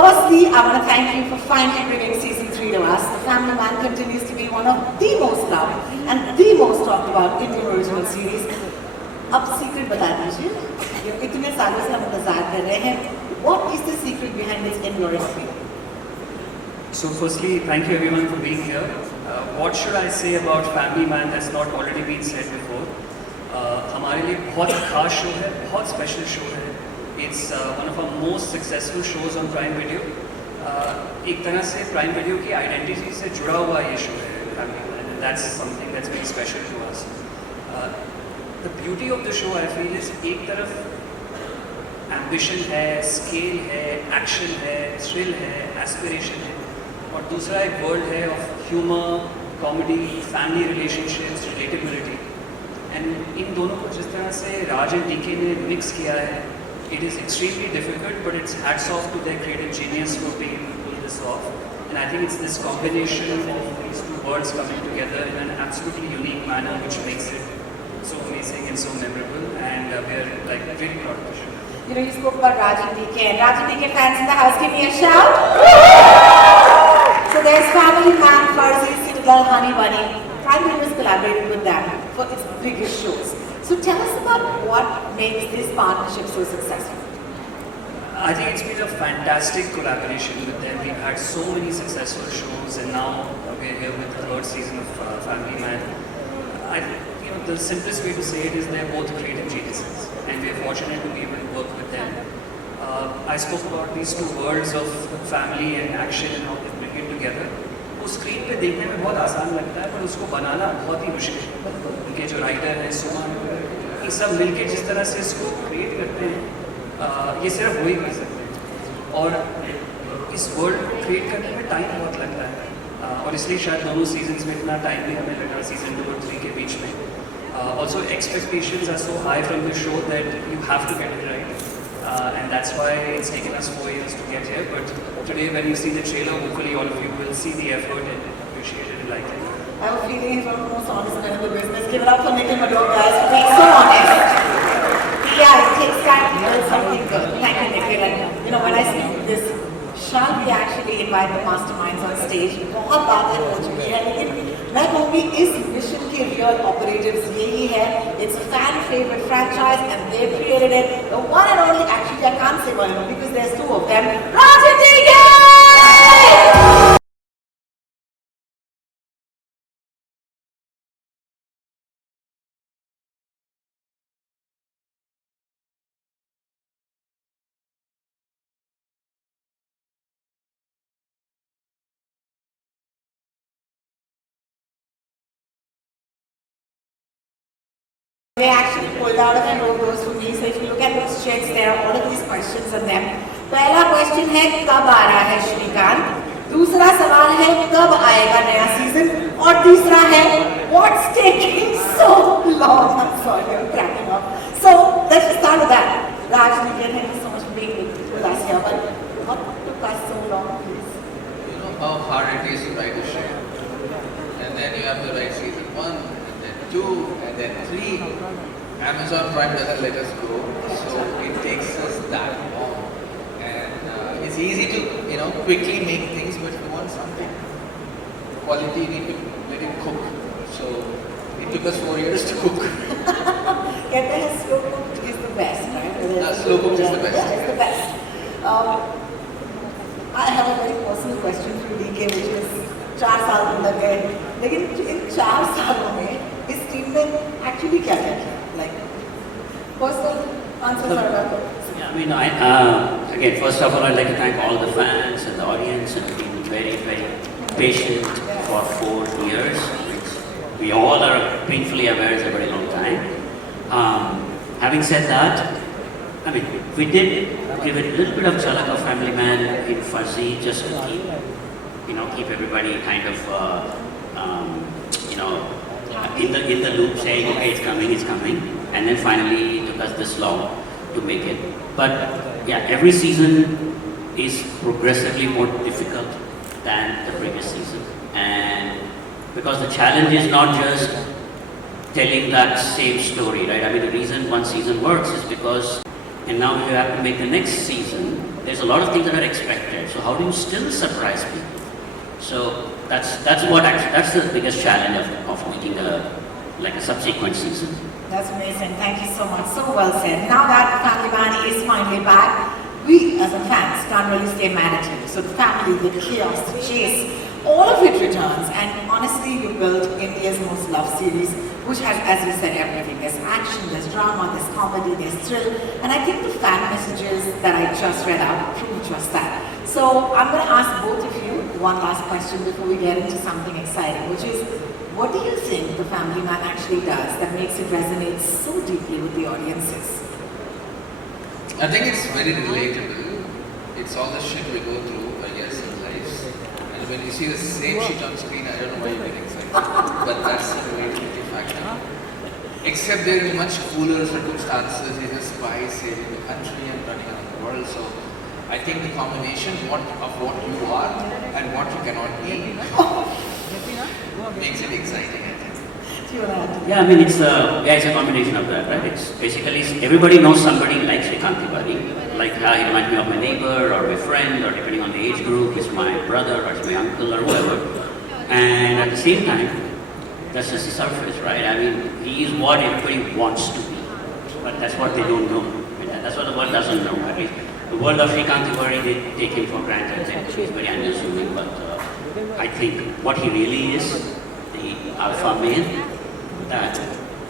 Firstly, I want to thank you for finally bringing season 3 to us. The Family Man continues to be one of the most loved and the most talked about Indian original series. अब secret बता दीजिए, ये इतने सालों से हम इंतजार कर रहे हैं. What is the secret behind this in your experience? So firstly, thank you everyone for being here. What should I say about Family Man that's not already been said before? हमारे लिए बहुत खास शो है, बहुत special show है. It's one of our most successful shows on Prime Video. एक तरह से Prime Video की आइडेंटिटी से जुड़ा हुआ ये शो है Family Man, and that's something that's very special to us. The beauty of the show I feel is एक तरफ ambition है, scale है, action है, thrill है, aspiration है, और दूसरा एक world है of humor, comedy, family relationships, relatability. And इन दोनों को जिस तरह से राज एंड डीके ने मिक्स किया है, it is extremely difficult, but it's hats off to their creative genius for being able to pull this off. And I think it's this combination of these two worlds coming together in an absolutely unique manner, which makes it so amazing and so memorable. And we're like really proud of the show. You know, you spoke about Raj and DK, and Raj and DK fans in the house, give me a shout. So there's Family Man, Farzi, Citadel, Honey Bunny. Prime Video has collaborated with them for its biggest shows. So tell us about what makes this partnership so successful. I think it's been a fantastic collaboration with them. We've had so many successful shows, and now we're here with the third season of Family Man. I think, you know, the simplest way to say it is they're both creative geniuses, and we're fortunate to be able to work with them. I spoke about these two worlds of family and action and how they bring it together. वो screen पे देखने में बहुत आसान लगता है, पर उसको बनाना बहुत ही मुश्किल है. उनके जो राइटर हैं, सुमन, ये सब मिलके जिस तरह से इसको क्रिएट करते हैं, ये सिर्फ वही कर सकते हैं. और इस वर्ल्ड को क्रिएट करने में टाइम बहुत लगता है, और इसलिए शायद दोनों सीजन्स में इतना टाइम भी हमें लगा सीजन 2 और 3 के बीच में. Also expectations are so high from the show that you have to get it right. And that's why it's taken us 4 years to get here. But today, when you see the trailer, hopefully all of you will see the effort and appreciate it and like it. I have a feeling he's one of the most honest men in the business. Give it up for Nikhil Madhur, guys, for being so honest. Yeah, it takes time to build something good. Thank you, Nikhil. And you know, when I speak this, shall we actually invite the masterminds on stage? बहुत बातें हो चुकी हैं, लेकिन मैं कहूँगी इस mission के real operatives यही है. It's a fan favorite franchise, and they created it. The one and only, actually I can't say one because there's two of them. Raj and DK! They actually pulled out of and wrote those for me. So if you look at those checks, there are all of these questions on them. पहला question है कब आ रहा है श्रीकांत, दूसरा सवाल है कब आएगा नया सीजन, और तीसरा है what's taking so long. I'm sorry, I'm cracking up. So let's just start with that. Raj and DK, thank you so much for being with us here. But what took us so long, please? You know how hard it is to write a show, and then you have to write season 1. 2 and then 3. Amazon Prime doesn't let us go, so it takes us that long. And it's easy to, you know, quickly make things, but if you want something quality, you need to let it cook. So it took us 4 years to cook. कहते हैं slow cooked is the best, right? Slow cooked is the best. Yeah, it's the best. I have a very personal question for DK, which is 4 साल तो लग गए, लेकिन इन 4 सालों में इस टीम ने एक्चुअली क्या क्या किया? Like personal answers are about. Yeah, I mean, again, first of all, I'd like to thank all the fans and the audience and been very, very patient for 4 years, which we all are painfully aware is a very long time. Having said that, I mean, we did give a little bit of jhalak of Family Man in Fuzzy just to keep everybody kind of, in the loop, saying, okay, it's coming, and then finally it took us this long to make it. But yeah, every season is progressively more difficult than the previous season, and because the challenge is not just telling that same story, right? I mean, the reason one season works is because and now you have to make the next season. There's a lot of things that are expected. So how do you still surprise people? So that's the biggest challenge of making a subsequent season. That's amazing. Thank you so much. So well said. Now that Family Man is finally back, we as a fans can't really stay mad at you. So the family, the chaos, the chase, all of it returns. And honestly, you built India's most loved series, which has, as you said, everything. There's action, there's drama, there's comedy, there's thrill. And I think the fan messages that I just read out prove just that. So I'm going to ask both of you one last question before we get into something exciting, which is, what do you think the Family Man actually does that makes it resonate so deeply with the audiences? I think it's very relatable. It's all the shit we go through, I guess, in life. And when you see the same shit on screen, I don't know why you get excited. But that's the relatability factor. Except they're in much cooler circumstances. He's a spy saving the country and running around the world. So I think the combination of what you are and what you cannot be makes it exciting, I think. Do you want to add? Yeah, I mean, it's a combination of that, right? It's basically, everybody knows somebody like Srikanth Tiwari. Like, he reminds me of my neighbor or my friend, or depending on the age group, he's my brother or he's my uncle or whoever. And at the same time, that's just the surface, right? I mean, he is what everybody wants to be. But that's what they don't know. I mean, that's what the world doesn't know, at least. The world of Srikanth Tiwari, they take him for granted. He's very unassuming, but I think what he really is, the alpha male, that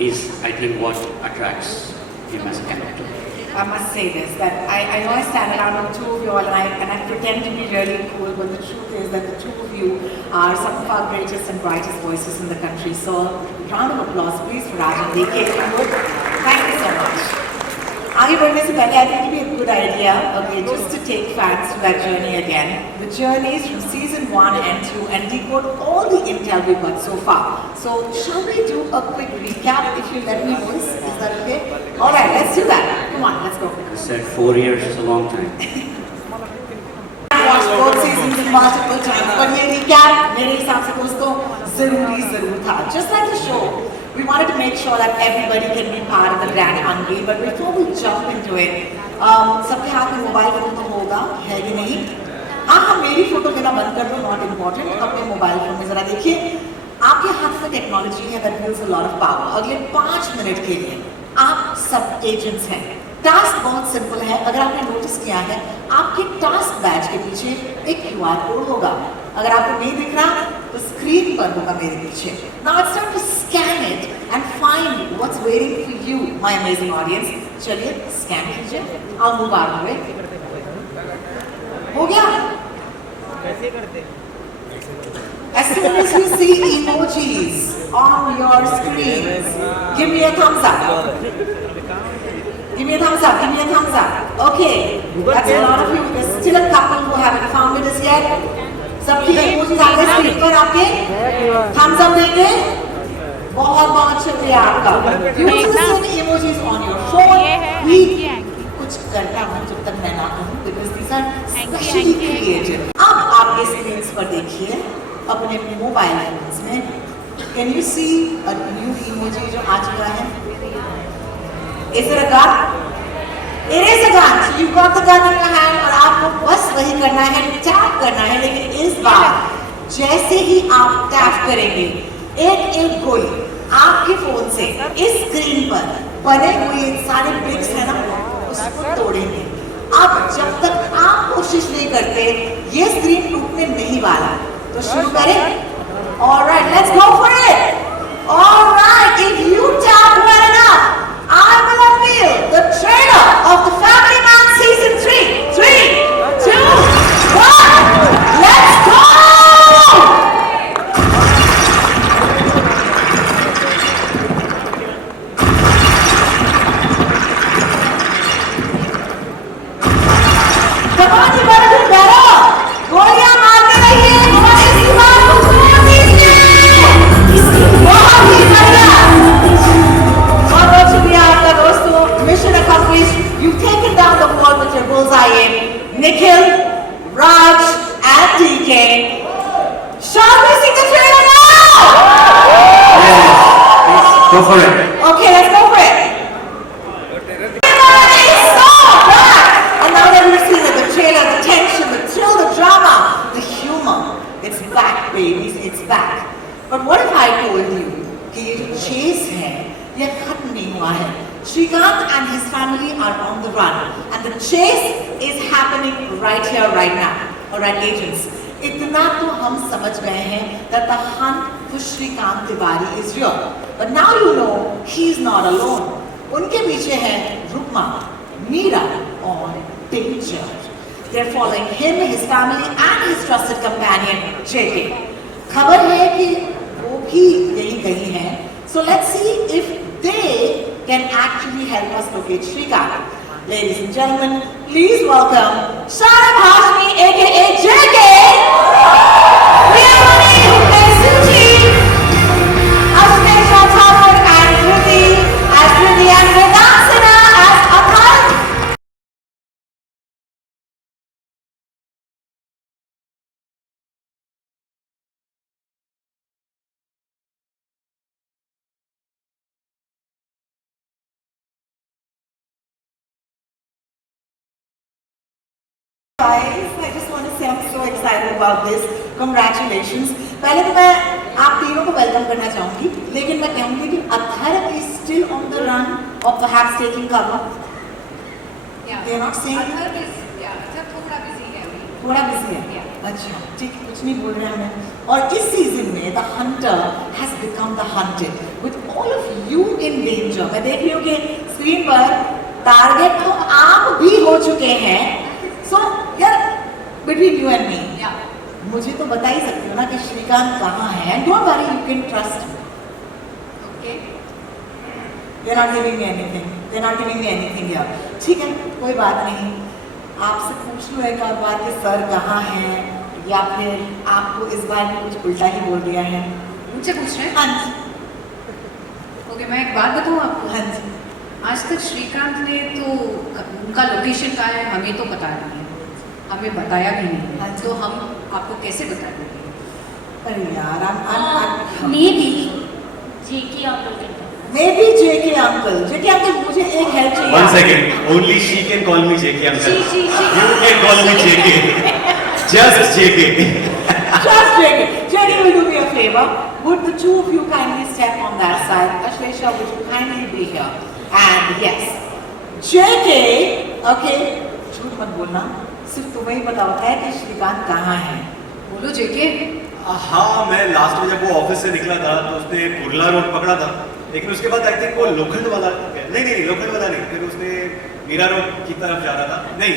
is, I think, what attracts him as a character. I must say this, that I know I stand around with two of you all and I pretend to be really cool, but the truth is that the two of you are some of our greatest and brightest voices in the country. So, round of applause please for Raj and DK. Thank you so much. आगे बढ़ने से पहले I think it would be a good idea, okay, just to take fans to that journey again. The journeys from season 1 and 2 and decode all the intel we've got so far. So shall we do a quick recap if you let me do this? Is that okay? Alright, let's do that. Come on, let's go. I said 4 years is a long time. I watched both seasons multiple times, but ये recap मेरे हिसाब से दोस्तों ज़रूर था. Just like the show, we wanted to make sure that everybody can be part of the grand hungry, but before we jump into it, सबके हाथ में मोबाइल फोन तो होगा, है कि नहीं? हाँ, मेरी फोटो लेना बंद कर दो, not important. अपने मोबाइल फोन में जरा देखिए, आपके हाथ में टेक्नोलॉजी है that wields a lot of power. अगले 5 मिनट के लिए आप सब एजेंट्स हैं. टास्क बहुत सिंपल है. अगर आपने नोटिस किया है, आपके टास्क बैच के पीछे एक QR कोड होगा. अगर आपको नहीं दिख रहा, तो स्क्रीन पर होगा मेरे पीछे. Now it's time to scan it and find what's waiting for you, my amazing audience. चलिए, स्कैन कीजिए. I'll move out of it. हो गया? कैसे करते? As soon as you see emojis on your screens, give me a thumbs up. Give me a thumbs up. Give me a thumbs up. Okay, that's a lot of you. There's still a couple who haven't found it as yet. सबकी emojis आ गए screen पर आपके. Thumbs up देंगे. बहुत शुक्रिया आपका. You also send emojis on your phone. We कुछ करता हूँ जब तक मैं ना कहूँ because these are specially created. अब आपके स्क्रीन्स पर देखिए अपने मोबाइल फोन्स में. Can you see a new emoji जो आ चुका है? Is it a gun? It is a gun. So you've got the gun in your hand और आपको बस वही करना है, टैप करना है. लेकिन इस बार जैसे ही आप टैप करेंगे, एक गोली आपके फोन से इस स्क्रीन पर बने हुए सारे ब्रिक्स है ना, उसको तोड़ेंगे. अब जब तक आप कोशिश नहीं करते, ये स्क्रीन टूटने नहीं वाला. तो शुरू करें. All right, let's go for it. All right, if you tap well enough, I will unveil the trailer of the Family Man Season 3. 3, 2, 1, let's go! Come on, you better do better. गोलियां मारते रहिए और इस बार को तोड़ दीजिए. बहुत ही बढ़िया. हुआ है. Srikanth and his family are on the run, and the chase is happening right here, right now. Alright, agents. इतना तो हम समझ गए हैं that the hunt for Srikanth Tiwari is real. But now you know he's not alone. उनके पीछे है रुक्मा, मीरा और Danger. They're following him, his family, and his trusted companion JK. खबर है कि वो भी यहीं कहीं हैं. So let's see if they can actually help us locate Srikanth. Ladies and gentlemen, please welcome Sharab Hashmi, aka JK, Priyamani, who plays Suchi, Ashlesh Thakur and Dhruti as Dhruti, and Vedansana as Athar. Guys, I just want to say I'm so excited about this. Congratulations. पहले तो मैं आप तीनों को welcome करना चाहूँगी, लेकिन मैं कहूँगी कि Atharva is still on the run or perhaps taking cover. Yeah. They're not saying. Athar is, yeah, Athar थोड़ा busy है अभी. थोड़ा बिजी है. अच्छा, ठीक है, कुछ नहीं बोल रहे हमें. और इस सीजन में the hunter has become the hunted with all of you in danger. मैं देख रही हूँ कि स्क्रीन पर टारगेट तो आप भी हो चुके हैं. So, यार, between you and me, Yeah. मुझे तो बता ही सकते हो ना कि श्रीकांत कहाँ है. And don't worry, you can trust me. Okay. They're not giving me anything. They're not giving me anything here. ठीक है, कोई बात नहीं. आपसे पूछ लूँ एक और बार कि सर कहाँ हैं, या फिर आपको इस बार भी कुछ उल्टा ही बोल दिया है. मुझसे पूछ रहे हैं? हाँ जी, Okay, मैं एक बात बताऊँ आपको. हाँ जी. आज तक श्रीकांत ने तो उनका लोकेशन कहाँ है हमें तो पता नहीं है. हमें बताया भी नहीं हाँ है. जी. तो हम आपको कैसे बताएंगे? अरे यार, I'm Maybe JK uncle. maybe JK uncle. JK uncle, मुझे एक हेल्प चाहिए. One second. Only she can call me JK uncle. She. You can call me JK. Just JK. Just JK. JK will do me a favor. Would the two of you kindly step on that side? Ashlesha, would you kindly be here? And yes, JK, okay, झूठ मत बोलना. सिर्फ तुम्हें ही पता होता है कि श्रीकांत कहाँ है. बोलो जेके. हाँ, मैं लास्ट में जब वो ऑफिस से निकला था तो उसने कुर्ला रोड पकड़ा था, लेकिन उसके बाद आई थिंक वो लोखंड वाला नहीं लोखंड वाला नहीं, फिर उसने मीरा रोड की तरफ जा रहा था. नहीं,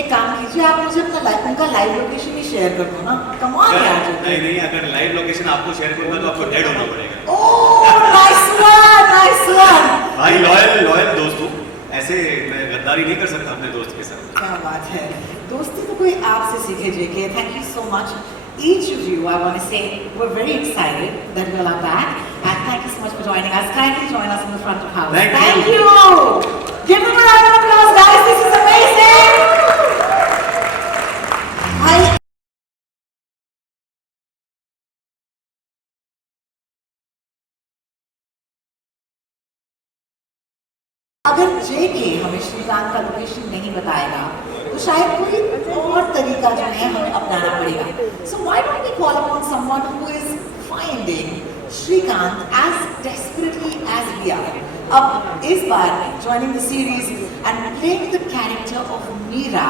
एक काम कीजिए, आप मुझे अपना उनका लाइव लोकेशन ही शेयर कर दो ना. कम ऑन यार. नहीं, अगर लाइव लोकेशन आपको शेयर करूंगा तो आपको डेड होना पड़ेगा. ओह, नाइस वन. भाई लॉयल दोस्त हूँ, ऐसे मैं गद्दारी नहीं कर सकता अपने दोस्त के साथ. क्या बात है. दोस्ती तो कोई आपसे सीखे JK. Thank you so much. Each of you, I want to say, we're very excited that you all are back, and thank you so much for joining us. Kindly join us in the front of house. Thank you. Give them a round of applause, guys. This is amazing. अगर JK हमें श्रीकांत का location नहीं बताएगा तो शायद कोई और तरीका जो है हमें अपनाना पड़ेगा. So why don't we call upon someone who is finding Srikanth as desperately as we are. अब इस बार joining the series and playing the character of Meera,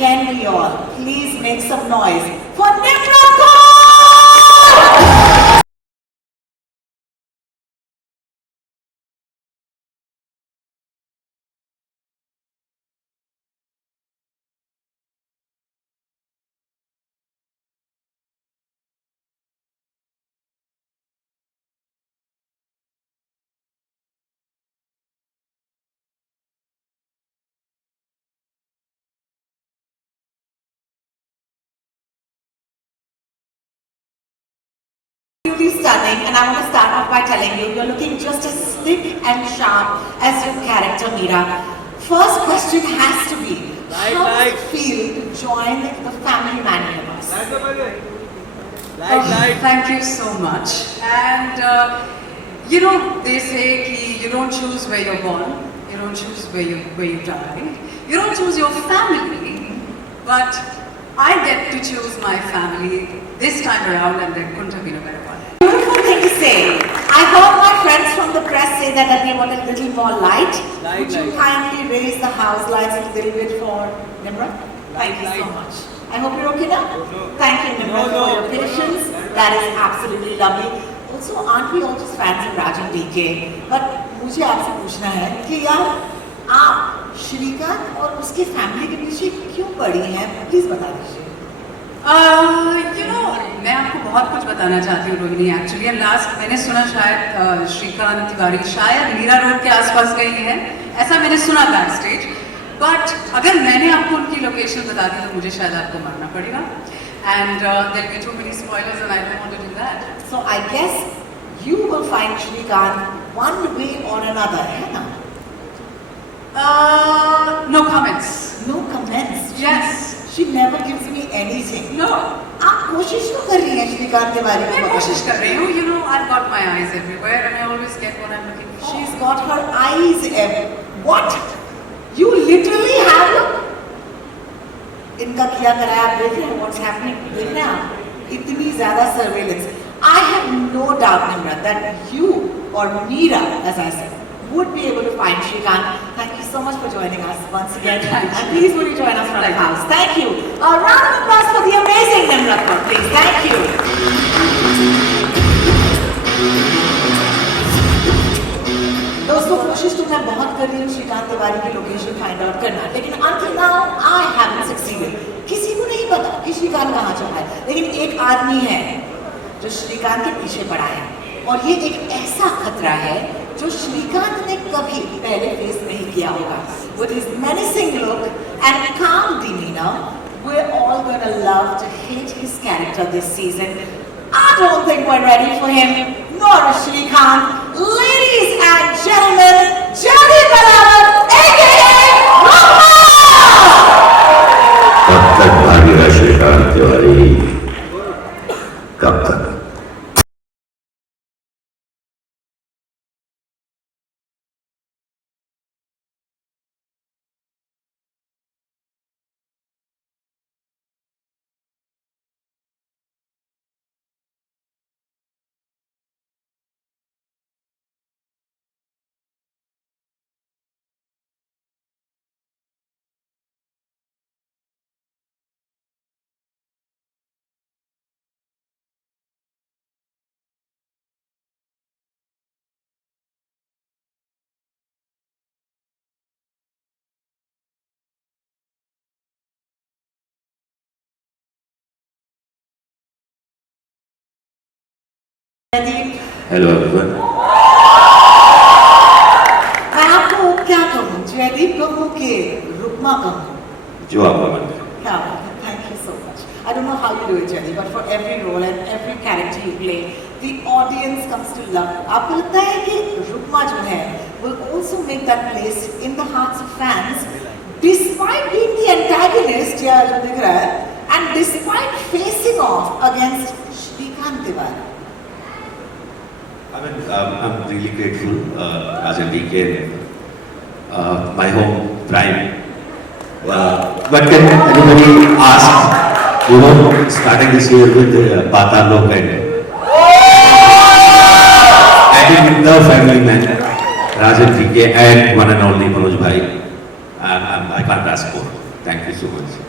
can we all please make some noise for Nimra Kaur? Absolutely stunning, and I want to start off by telling you, you're looking just as slick and sharp as your character, Meera. First question has to be, how does it feel to join the family man universe? Thank you so much. And you know, they say कि you don't choose where you're born, you don't choose where you die, you don't choose your family, but I get to choose my family this time around, and there couldn't have been a better one. Beautiful thing quickly say, I heard my friends from the press say that they want a little more light. Would you kindly raise the house lights a little bit for Nimrat? Thank you so much. I hope you're okay now. Thank you, Nimrat, for your patience. That is absolutely lovely. Also, aren't we all just fans of Rajan DK? But मुझे आपसे पूछना है कि यार आप श्रीकांत और उसके family के पीछे क्यों पड़ी हैं? प्लीज बता दीजिए। यू नो मैं आपको बहुत कुछ बताना चाहती हूँ रोहिणी एक्चुअली लास्ट मैंने सुना शायद श्रीकांत तिवारी शायद मीरा रोड के आसपास गई है ऐसा मैंने सुना बैक स्टेज बट अगर मैंने आपको उनकी लोकेशन बता दी तो मुझे शायद आपको मानना पड़ेगा and there be too many spoilers and I don't want to do that So I guess you will find Shrikant one way or another, है ना? No comments No comments. Yes. She never gives me anything. No आप कोशिश क्यों कर रही हैं श्रीकांत तिवारी मैं को कोशिश कर रही हूँ you know I got my eyes everywhere and I always get what I am looking for She's got her eyes everywhere. What? You literally have your... इनका किया कराया आप देख रहे हैं what's happening देख रहे हैं आप इतनी ज़्यादा surveillance. I have no doubt, Nimrat, that you or Meera, as I said, would be able to find Shrikant. Thank you so much for joining us once again. And please will you join us for the house. Thank you. A round of applause for the amazing Nimrat, please. Thank you. दोस्तों कोशिश तो मैं बहुत कर रही हूँ श्रीकांत तिवारी की location find out करना लेकिन until now I haven't succeeded. किसी को नहीं पता कि श्रीकांत कहाँ चला है लेकिन एक आदमी है जो श्रीकांत के पीछे पड़ा है और ये एक ऐसा खतरा है जो श्रीकांत ने कभी पहले फेस नहीं किया होगा. With his menacing look and calm demeanor, we're all gonna love to hate his character this season. I don't think we're ready for him, nor is Shrikant. Ladies and gentlemen, Jyoti Palawat, aka Rama! कब तक भागेगा श्रीकांत तिवारी कब तक hello everyone मैं आपको क्या कहूँ जयदीप कहूँ कि रुकमा कहूँ जो आपका मन करे क्या बात है thank you so much I don't know how you do it Jyoti but for every role and every character you play the audience comes to love you. आपको लगता है कि रुकमा जो है will also make that place in the hearts of fans despite being the antagonist या जो दिख रहा है and despite facing off against Shrikant Tiwari. I mean, I'm really grateful, Rajan DK, my home prime. But can anybody ask, you know, starting this year with Patal Lok and adding the family man, Rajan DK and one and only Manoj Bhai, I can't ask more. Thank you so much.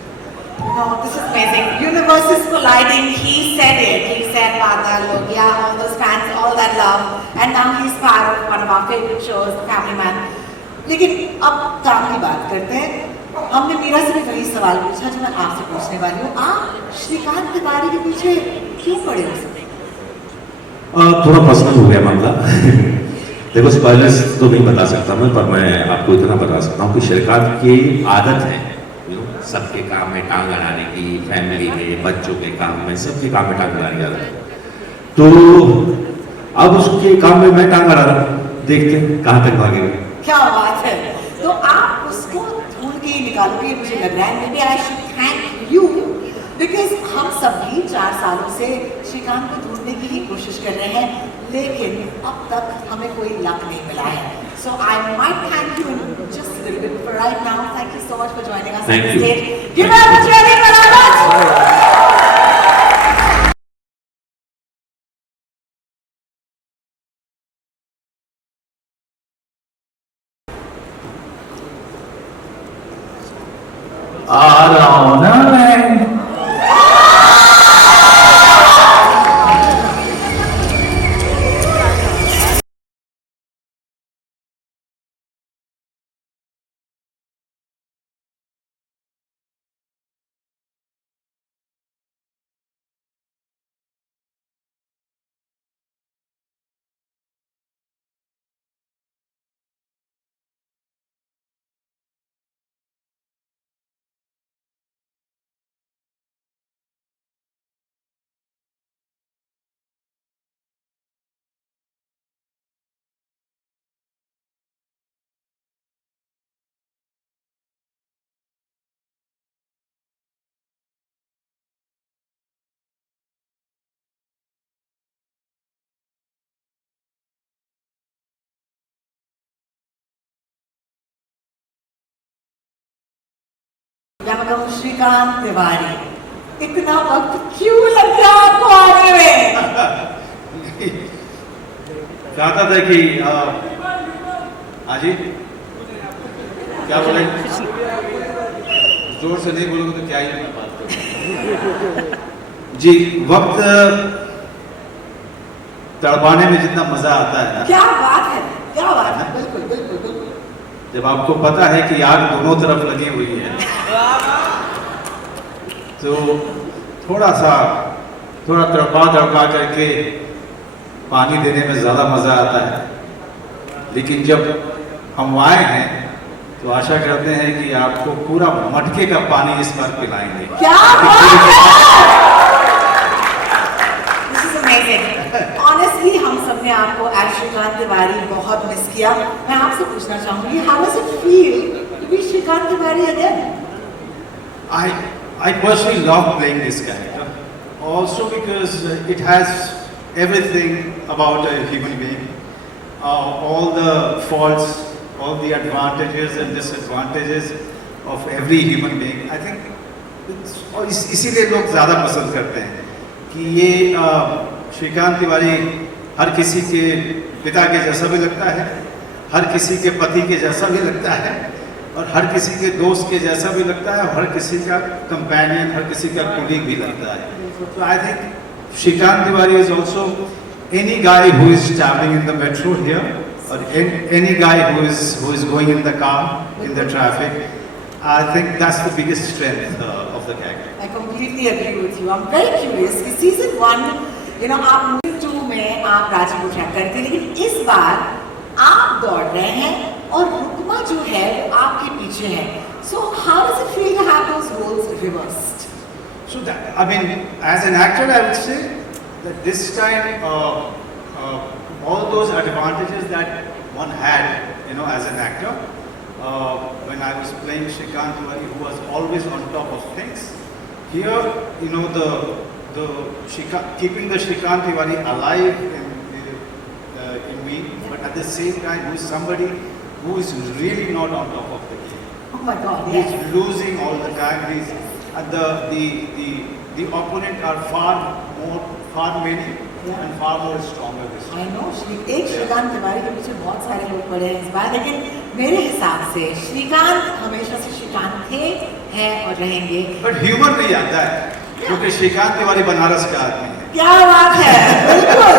No, this is amazing. Universe is colliding. He said it. He said Patal Lok, yeah, all those fans, all that love. And now he's part of one of our favorite shows, Family Man. लेकिन अब काम की बात करते हैं. हमने मीरा से भी वही सवाल पूछा जो मैं आपसे पूछने वाली हूँ. आप श्रीकांत तिवारी के पीछे क्यों पड़े हो सकते? थोड़ा पर्सनल हो गया मामला. देखो स्पॉयलर्स तो नहीं बता सकता मैं पर मैं आपको इतना बता सकता हूँ कि श्रीकांत की आदत है सबके काम में टांग अड़ाने की फैमिली में बच्चों के काम में सबके काम में टांग अड़ाने की आदत तो अब उसके काम में मैं टांग अड़ा रहा हूँ देखते हैं कहाँ तक भागेगा. क्या बात है. तो आप उसको ढूंढ के निकालोगे मुझे लग रहा है. Maybe I should thank you because हम सब भी 4 सालों से श्रीकांत को ढूंढने की ही कोशिश कर रहे हैं लेकिन अब तक हमें कोई लक नहीं मिला है. So I might thank you in just a little bit. For right now, thank you so much for joining us on the stage. Give it up for Jyoti Palawat. आ रहा हूं ना मैं। या मैं कहूँ श्रीकांत तिवारी, इतना वक्त क्यों लग गया आपको आने में? चाहता था कि हाँ जी, क्या बोले? जोर से नहीं बोलोगे तो क्या ही मैं बात करूं। जी, वक्त तड़पाने में जितना मजा आता है ना, क्या बात है, क्या बात है, बिल्कुल बिल्कुल बिल्कुल। जब आपको पता है कि आग दोनों तरफ लगी हुई है, तो थोड़ा तड़पा करके पानी देने में ज़्यादा मज़ा आता है। लेकिन जब हम आए हैं तो आशा करते हैं कि आपको पूरा मटके का पानी इस बार पिलाएंगे। क्या बात है! This is amazing. Honestly, हम सबने आपको एज श्रीकांत तिवारी बहुत मिस किया। मैं आपसे पूछना चाहूंगी, how does it feel to be Shrikant Tiwari again? I personally love playing this character, also because it has everything about a human being, all the faults, all the advantages and disadvantages of every human being. I think इसीलिए लोग ज़्यादा पसंद करते हैं कि ये श्रीकांत तिवारी हर किसी के पिता के जैसा भी लगता है, हर किसी के पति के जैसा भी लगता है, और हर किसी के दोस्त के जैसा भी लगता है, और हर किसी का कंपेनियन, हर किसी का कुलीग भी लगता है। So I think Shrikant Tiwari is also any guy who is traveling in the metro here, or any guy who is going in the car, in the traffic. I think that's the biggest strength of the character. I completely agree with you. I'm very curious कि season 1, you know, आप season 2 में आप राजीव को track करते हैं, लेकिन इस बार आप दौड़ रहे हैं और रुकमा जो है वो आपके पीछे है. So how does it feel to have those roles reversed? So that, I mean, as an actor, I would say that this time all those advantages that one had, you know, as an actor, when I was playing Shrikant Tiwari, who was always on top of things. Here, you know, keeping the Shrikant Tiwari alive in me, but at the same time, who is somebody who is really not on top of the game. Oh my God, He's yes. losing all the time. And the opponent are far many and far more stronger this time. I know, एक श्रीकांत तिवारी के पीछे बहुत सारे लोग पड़े हैं इस बार, लेकिन मेरे हिसाब से श्रीकांत हमेशा से श्रीकांत थे, हैं और रहेंगे. But humor नहीं आता है, क्योंकि श्रीकांत तिवारी बनारस का आदमी है. क्या बात है, बिल्कुल.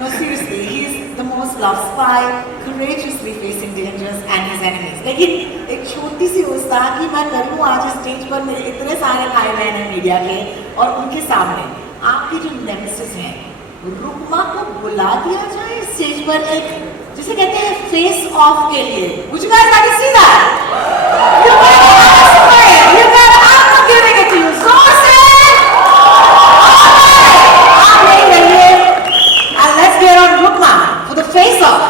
No, seriously, he's the most loved spy, courageously facing dangers and his enemies. लेकिन एक छोटी सी गुस्ताखी मैं करूँ आज स्टेज पर, मेरे इतने सारे भाई बहन हैं मीडिया के, और उनके सामने आपकी जो नेमेसिस हैं, रुकमा को बुला दिया जाए स्टेज पर एक, जिसे कहते हैं फेस ऑफ के लिए. Would you guys like to see that? You better ask for it. You better, I'm not giving it to you. So आप यही रहिए, and let's get on Rukma for the face off.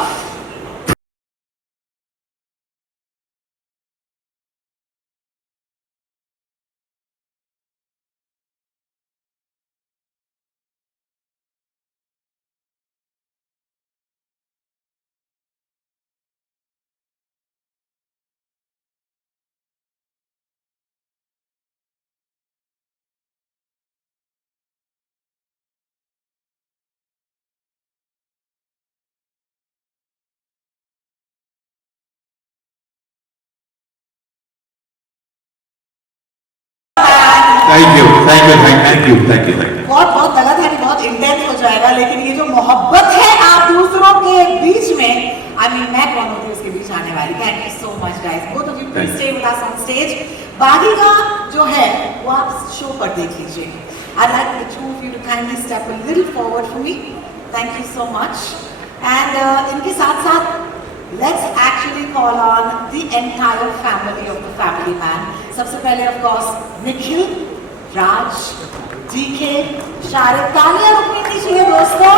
Thank you, thank you, thank you, thank you, thank you. बहुत बहुत लगा था कि बहुत intense हो जाएगा, लेकिन ये जो मोहब्बत है आप दूसरों के बीच में, आई मीन मैं कौन होती हूँ उसके बीच आने वाली। Thank you so much guys, both of you please stay with us on stage. बाकी का जो है वो आप शो पर देख लीजिए। I'd like the two of you to kindly step a little forward for me. Thank you so much. And इनके साथ साथ let's actually call on the entire family of the family man. सबसे पहले of course Nikhil, Raj, DK, Shariq, तालियां रुकनी नहीं चाहिए दोस्तों।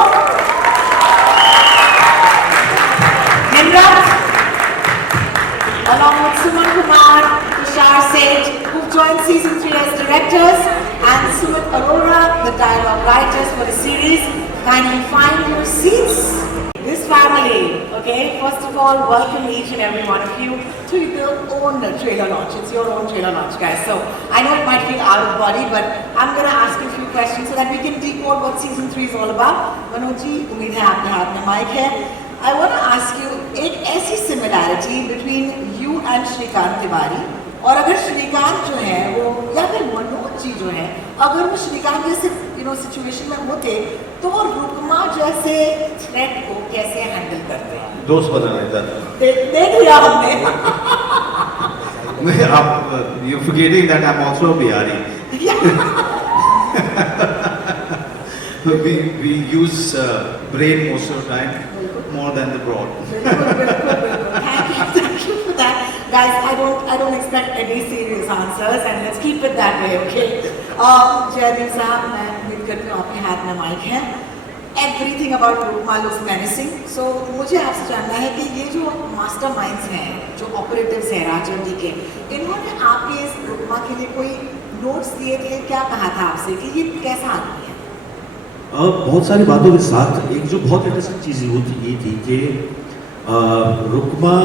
Nimrat, along with Suman Kumar, Tushar Seth, who've joined season 3 as directors, and Sumit Arora, the dialogue writers for the series. Kindly find your seats. This family, okay, first of all, welcome each and every one of you to your own trailer launch. It's your own trailer launch, guys. So I know it might feel out of body, but I'm going to ask you a few questions so that we can decode what season 3 is all about. Manoj ji, उम्मीद है आपके हाथ में mic है. I want to ask you एक ऐसी similarity between you and Shrikant Tiwari. और अगर श्रीकांत जो है वो या फिर मनोज जी जो है, अगर वो श्रीकांत जैसे सिचुएशन में होते तो वो रुकमा जैसे थ्रेट को कैसे हैंडल करते हैं? दोस्त बना लेता देख लिया हमने। मैं आप you forgetting that I am also Bihari. we use brain most of the time more than the broad. Thank you for that. Guys, I don't expect any serious answers and let's keep it that way, okay? Jaideep साहब, मैं उम्मीद करती हूँ आपके हाथ में mic है। Everything about Rukma looks menacing. So मुझे आपसे जानना है कि ये जो masterminds हैं, जो operatives हैं राज और DK, इन्होंने आपके इस रुकमा के लिए कोई नोट्स दिए थे? क्या कहा था आपसे कि ये कैसा आदमी है? बहुत सारी बातों के साथ एक जो बहुत इंटरेस्टिंग चीज़ ये थी कि Rukma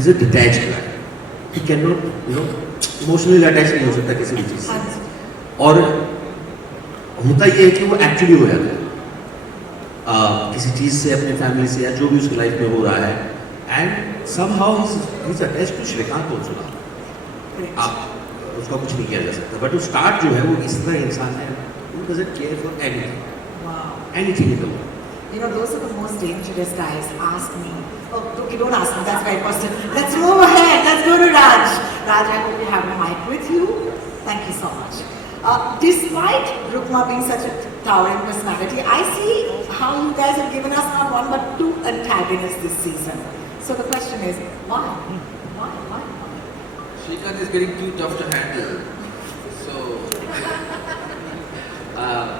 is a detach guy. He can not emotionally attach नहीं हो सकता किसी भी चीज़ से, और होता ये है कि वो एक्चुअली हो जाता है किसी चीज़ से, अपने फैमिली से, या जो भी उसकी लाइफ में हो रहा है, and somehow he is attached to Shrikant also. आप उसका कुछ नहीं किया जा सकता, बट वो स्टार्ट जो है वो इस तरह इंसान है, who doesn't care for anything. Wow. Anything in the world. You know, those are the most dangerous guys. Ask me. Oh, okay, don't ask me. That's very personal. Let's move ahead. Let's go to Raj. Raj, I hope you have a mic with you. Thank you so much. Despite Rukma being such a towering personality, I see how you guys have given us not one but two antagonists this season. So the question is, why? Why? Shrikant is getting too tough to handle. So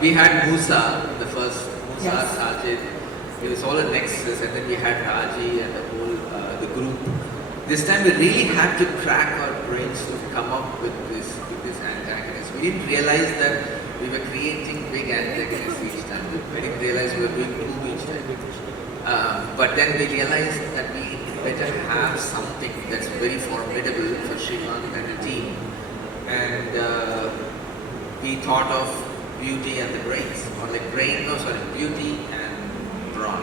we had Musa, the first Musa, Yes. Sajid. It was all a nexus, and then we had Raji and the whole the group. This time we really had to crack our brains to come up with this antagonist. We didn't realize that we were creating big antagonists each time. We didn't realize we were doing two each time. But then we realized that we better have something that's very formidable for Shrikant and the team. And we thought of Beauty and the Brains, or like Beauty and Brawn.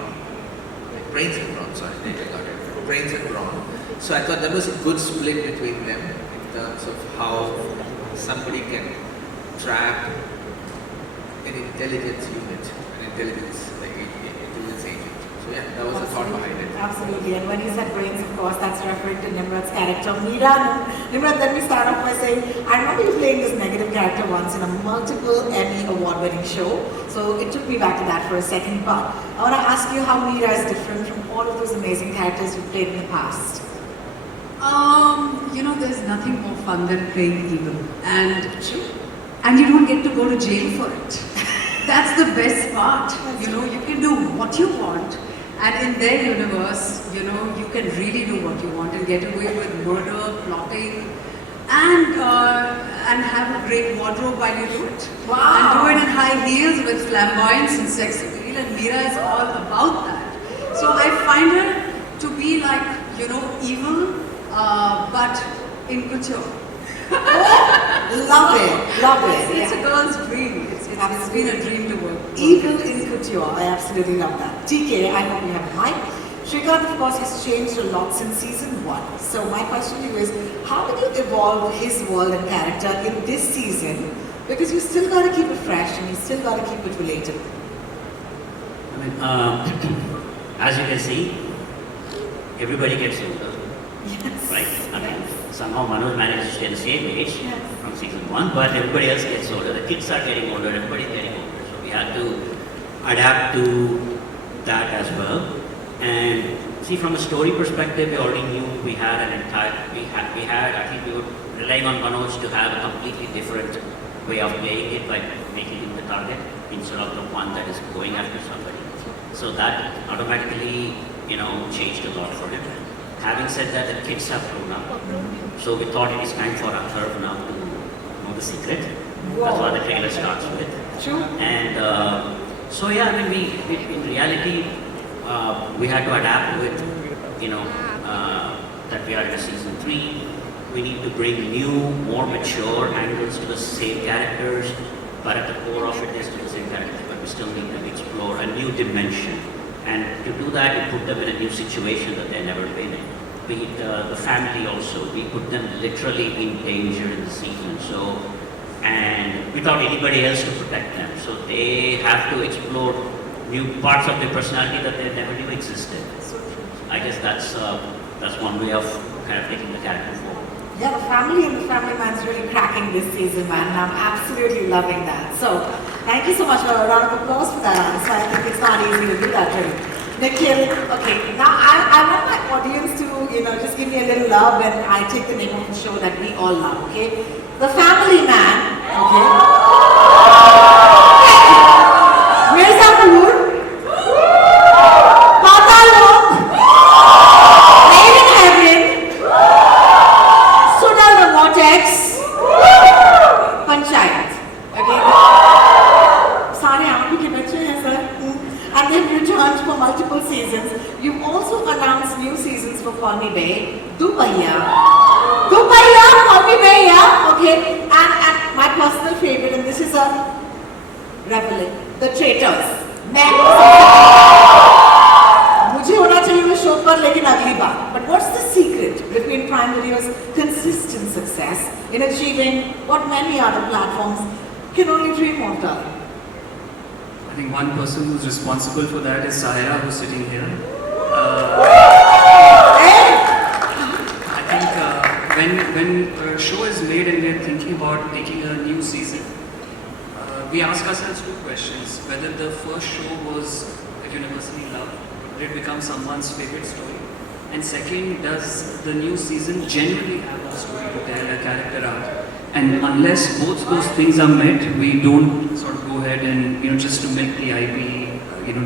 Like Brains and Brawn, sorry, I got it. Brains and Brawn. So I thought that was a good split between them in terms of how somebody can trap an intelligence unit, an intelligence agent. So yeah, that was the thought behind it. Absolutely. And when you said brains, of course, that's referring to Nimrat's character, Meera. Nimrat, let me start off by saying, I remember you playing this negative character once in a multiple Emmy award-winning show. So it took me back to that for a second. But I want to ask you how Meera is different from all of those amazing characters you've played in the past. You know, there's nothing more fun than playing evil. And you don't get to go to jail for it. That's the best part. You know, you can do what you want. And in their universe, you know, you can really do what you want and get away with murder, plotting, and have a great wardrobe while you do it. Wow. And do it in high heels with flamboyance and sex appeal. And Meera is all about that. So I find her to be like, you know, evil, but in couture. Love it. It's a girl's dream. It's been a dream to work. Evil in couture. I absolutely love that. TK, I hope you have a mic. Shrikant, of course, has changed a lot since season 1. So my question to you is, how did you evolve his world and character in this season? Because you still got to keep it fresh and you still got to keep it relatable. I mean, as you can see, everybody gets older, Yes. right? I mean, somehow Manoj managed to stay the same age Yes. from season 1, but everybody else gets older. The kids are getting older, everybody's getting older. So we had to adapt to that as well. And see, from a story perspective, we already knew we had an entire, I think we were relying on Manoj to have a completely different way of playing it by making him the target instead of the one that is going after somebody. So that automatically, changed a lot for him. Having said that, the kids have grown up. So we thought it is time for our third now to know the secret. That's what the trailer starts with. True. And so yeah, I mean, we in reality, we had to adapt with, that we are in a season 3. We need to bring new, more mature angles to the same characters, but at the core of it, they're still the same characters, but we still need to explore a new dimension. And to do that, we put them in a new situation that they've never been in. Be it the family also, we put them literally in danger in the season. So, and without anybody else to protect them. So they have to explore new parts of their personality that they never knew existed. I guess that's one way of kind of taking the character forward. Yeah, the family and the family man's really cracking this season, man, and I'm absolutely loving that. So, thank you so much for a round of applause for that answer. I think it's not easy to do that, really. Nikhil, okay, now I want my audience to, just give me a little love when I take the name of the show that we all love, okay? The Family Man, okay? Mirzapur, Patalok, Made in Heaven, Sudal the Vortex, Panchayat. Okay? Sare aap hi ke bacche hain, sir. And they've returned for multiple seasons. You've also announced new seasons for Call Me Bay, Dupaiya, Call Me Bay, yeah? Okay? And my personal favorite, and this is a reveling, The Traitors. मुझे होना चाहिए वो show पर लेकिन अगली बार. But what's the secret between Prime Video's consistent success in achieving what many other platforms can only dream of, darling? I think one person who's responsible for that is Sahira, who's sitting here. I think when a show is made and we're thinking about taking a new season, we ask ourselves 2 questions. Whether the first show was universally loved, did it become someone's favorite story? And second, does the new season genuinely have a story to tell, a character arc? And unless both those things are met, we don't sort of go ahead and just to milk the IP,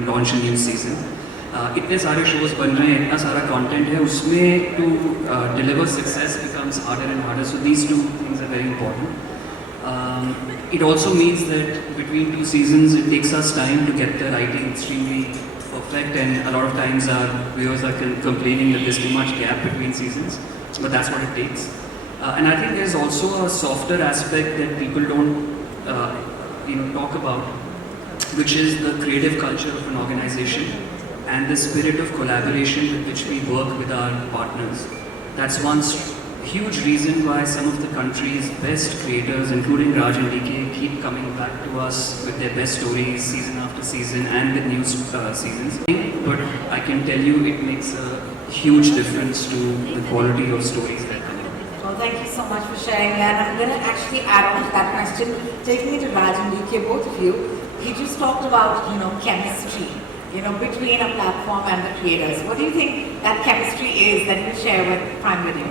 launch a new season. इतने सारे shows बन रहे हैं, इतना सारा content है, उसमें to deliver success becomes harder and harder. So these 2 things are very important. It also means that between 2 seasons, it takes us time to get the writing extremely perfect, and a lot of times our viewers are complaining that there's too much gap between seasons, but that's what it takes. And I think there's also a softer aspect that people don't, talk about, which is the creative culture of an organization and the spirit of collaboration with which we work with our partners. That's one huge reason why some of the country's best creators, including Raj and DK, keep coming back to us with their best stories season after season and with new seasons. But I can tell you it makes a huge difference to the quality of stories that come out. Well, thank you so much for sharing that. I'm going to actually add on to that question, taking it to Raj and DK, both of you. He just talked about, chemistry, between a platform and the creators. What do you think that chemistry is that you share with Prime Video?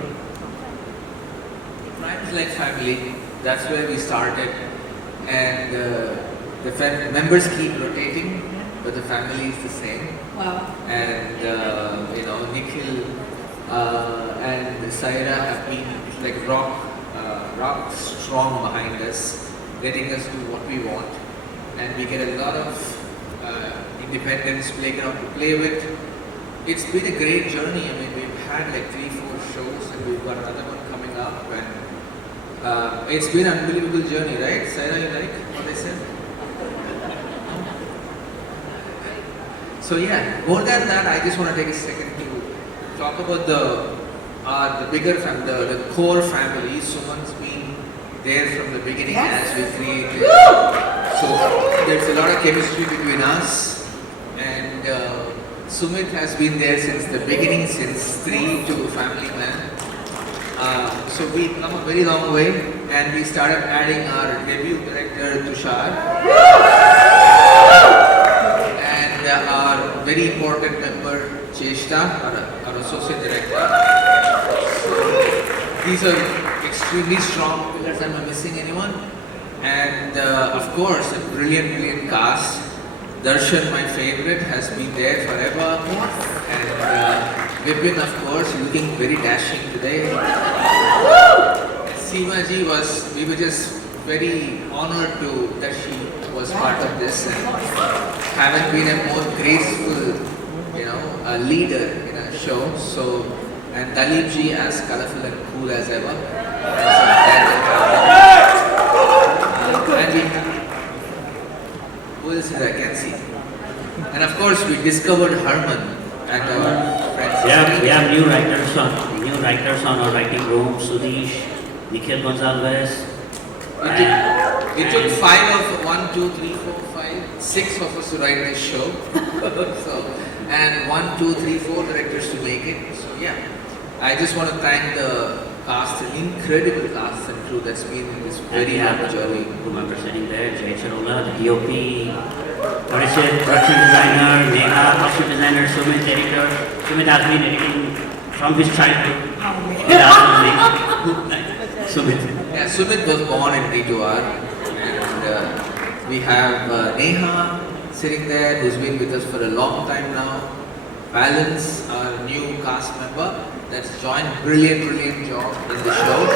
Prime is like family. That's where we started, and the members keep rotating, but the family is the same. Wow. And Nikhil and Sahira have been like rock strong behind us, letting us do what we want, and we get a lot of independence playground to play with. It's been a great journey. I mean, we've had like 3-4 shows, and we've got another one coming up, and it's been an unbelievable journey, right? Sahira, you like what I said? So yeah, more than that, I just want to take a second to talk about the bigger family, the core family. Suman's been there from the beginning Yes. as we created. So there's a lot of chemistry between us, and Sumit has been there since the beginning, since 3 to Family Man. So we've come a very long way, and we started adding our debut director Tushar. And our very important member Cheshta, our associate director. So these are extremely strong pillars. Am I missing anyone? And of course, a brilliant cast. Darshan, my favorite, has been there forever. And Vipin, of course, looking very dashing today. Seema ji we were just very honored that she was part of this, and haven't been a more graceful, a leader in a show. So, and Dalip ji as colorful and cool as ever. And we have, who else is I can see. And of course, we discovered Harman at our friends. We have new writers on our writing room. Sudesh, Nikhil Gonzalez. It took 6 of us to write this show. So, and 1, 2, 3, 4 directors to make it. So yeah, I just want to thank the cast, an incredible cast and crew that's been in this very long journey. Whomever sitting there, Jay Charola, the DOP, Parishit, production designer, Neha, costume designer, Sumit, editor. Sumit has been editing from his childhood. Sumit. Yeah, Sumit was born in D2R, and we have Neha sitting there who's been with us for a long time now. Balance, our new cast member, that's joined brilliant job in the show.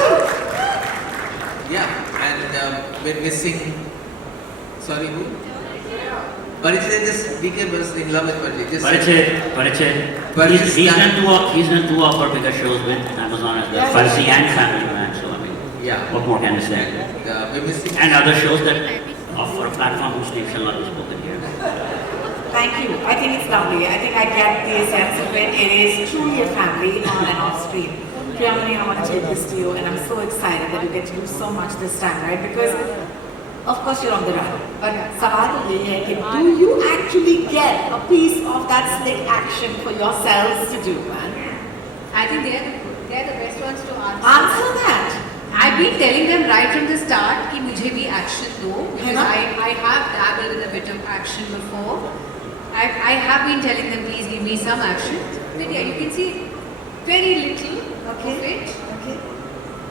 Yeah, and we're missing. Sorry, who? Parichay, just DK was in love with Parichay. Parichay. He's done two of our bigger shows with Amazon as well. Fuzzy and Family Man. So I mean, yeah. What more can I say? We're missing. And other shows that offer a platform whose name shall not be spoken here. Thank you. I think it's lovely. I think I get the sense of it. It is truly a family on and off screen. Priyamani, I want to take this to you, and I'm so excited that you get to do so much this time, right? Because, of course, you're on the run. But सवाल ये है कि do you actually get a piece of that slick action for yourselves to do, man? I think they're the best ones to answer. Answer that. I've been telling them right from the start कि मुझे भी action दो, because I have dabbled in a bit of action before. I have been telling them, please give me some action. But yeah, you can see very little of it. Okay.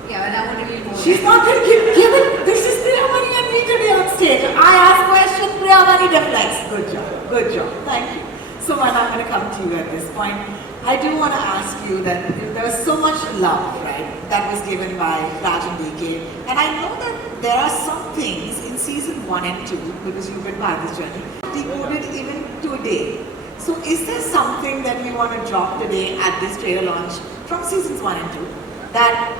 Yeah, and I want to be more. She's not going to give it. This is Priyamani and me today on stage. I ask questions, Priyamani deflects. Good job. Thank you. So, Man, I'm going to come to you at this point. I do want to ask you that there was so much love, right, that was given by Raj and DK. And I know that there are some things in season 1 and 2, because you've been part of this journey, decoded even today. So is there something that we want to drop today at this trailer launch from seasons 1 and 2 that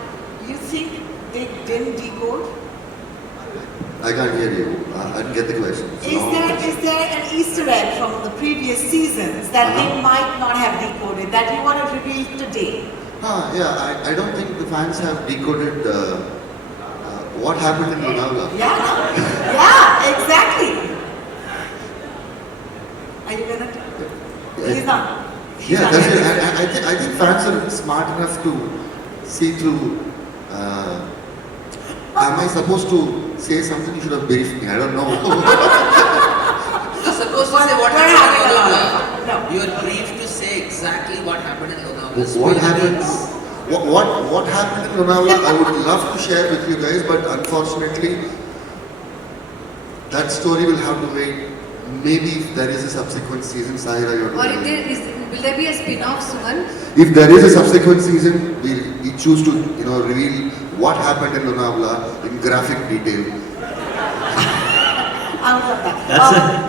you think they didn't decode? I can't hear you. I didn't get the question. Is there an Easter egg from the previous seasons that they might not have decoded that you want to reveal today? Yeah, I don't think the fans have decoded what happened in Lonavala. Yeah, exactly. Are you gonna? He's not. Yeah, that's it. I think fans are smart enough to see through. Am I supposed to say something? You should have briefed me. I don't know. You're supposed to say what happened in Lonavala. No. You are briefed to say exactly what happened in Lonavala. What happened? What happened in Lonavala? I would love to share with you guys, but unfortunately, that story will have to wait. Maybe if there is a subsequent season, Sahira, you're Or if will there be a spin-off, Suman? If there is a subsequent season, we choose to reveal what happened in Lonavala in graphic detail.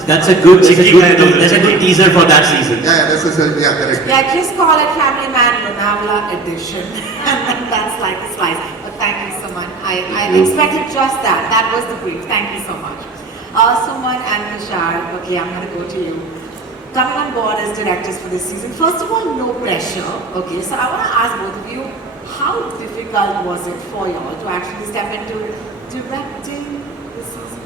That's a good teaser for that season. Yeah, correct. Yeah, just call it Family Man Lonavala edition. And that's like a slice. But thank you so much. I expected just that. That was the brief. Thank you so much. Suman and Tushar, okay, I'm going to go to you. coming on board as directors for this season. First of all, no pressure. Okay, so I want to ask both of you, how difficult was it for you all to actually step into directing this season?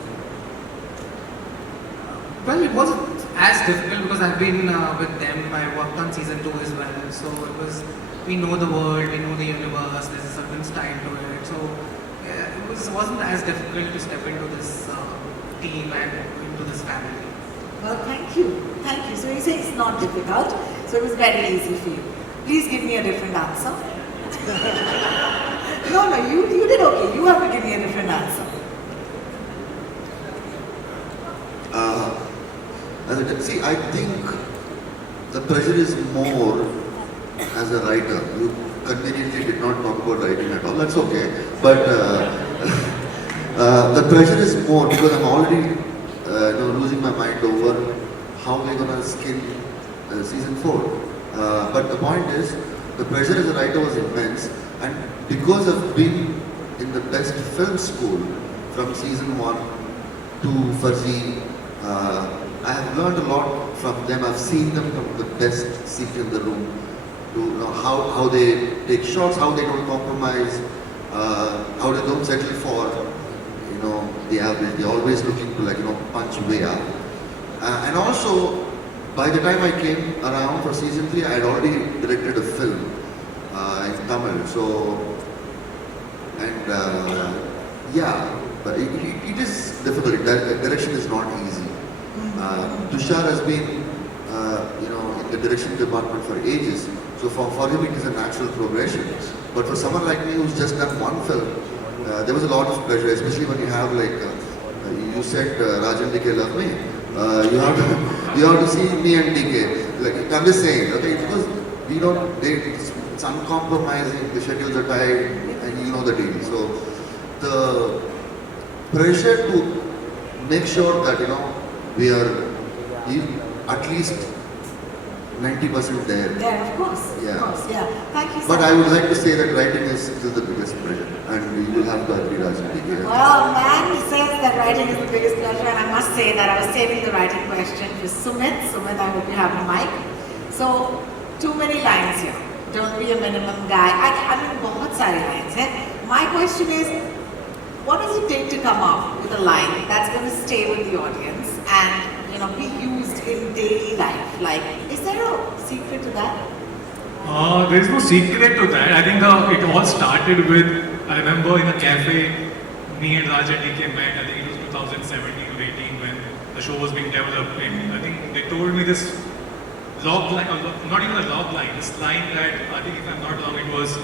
Well, it wasn't as difficult because I've been with them. I worked on season 2 as well. So it was, we know the world, we know the universe, there's a certain style to it. So yeah, it wasn't as difficult to step into this team and into this family. Well, thank you. Thank you. So you say it's not difficult, so it was very easy for you. Please give me a different answer. No, you did okay. You have to give me a different answer. See, I think the pressure is more as a writer. You conveniently did not talk about writing at all. That's okay. But the pressure is more because I'm already losing my mind over how we're gonna skin season 4. But the point is, the pressure as a writer was immense, and because of being in the best film school from season 1 to Fuzzy, I have learned a lot from them. I've seen them from the best seat in the room, to how they take shots, how they don't compromise, how they don't settle for the average. They're always looking to punch way up. And also, by the time I came around for season 3, I had already directed a film in Tamil. So, and yeah, but it is difficult. Direction is not easy. Tushar has been, in the direction department for ages. So for him it is a natural progression. But for someone like me who's just done one film, there was a lot of pressure, especially when you have you said Rajan DK love me. You have to see me and DK. I'm just saying, okay, because we don't date, it's uncompromising, the schedules are tight, and you know the deal. So the pressure to make sure that we are at least 90% there. Yeah, of course. Yeah. Of course, yeah. Thank you so But much. I would like to say that writing is still the biggest pleasure, and you will have to agree, Rajan. Well, man says that writing is the biggest pleasure, and I must say that I was saving the writing question for Sumit. Sumit, I hope you have the mic. So, too many lines here. Don't be a minimum guy. I mean, बहुत सारे lines हैं. My question is, what does it take to come up with a line that's going to stay with the audience and be used in daily life? Like, is there a secret to that? There is no secret to that. I think it all started with, I remember in a cafe, me and Raja DK met. I think it was 2017 or 18 when the show was being developed. And I think they told me this log line, not even a log line, this line that I think if I'm not wrong, it was,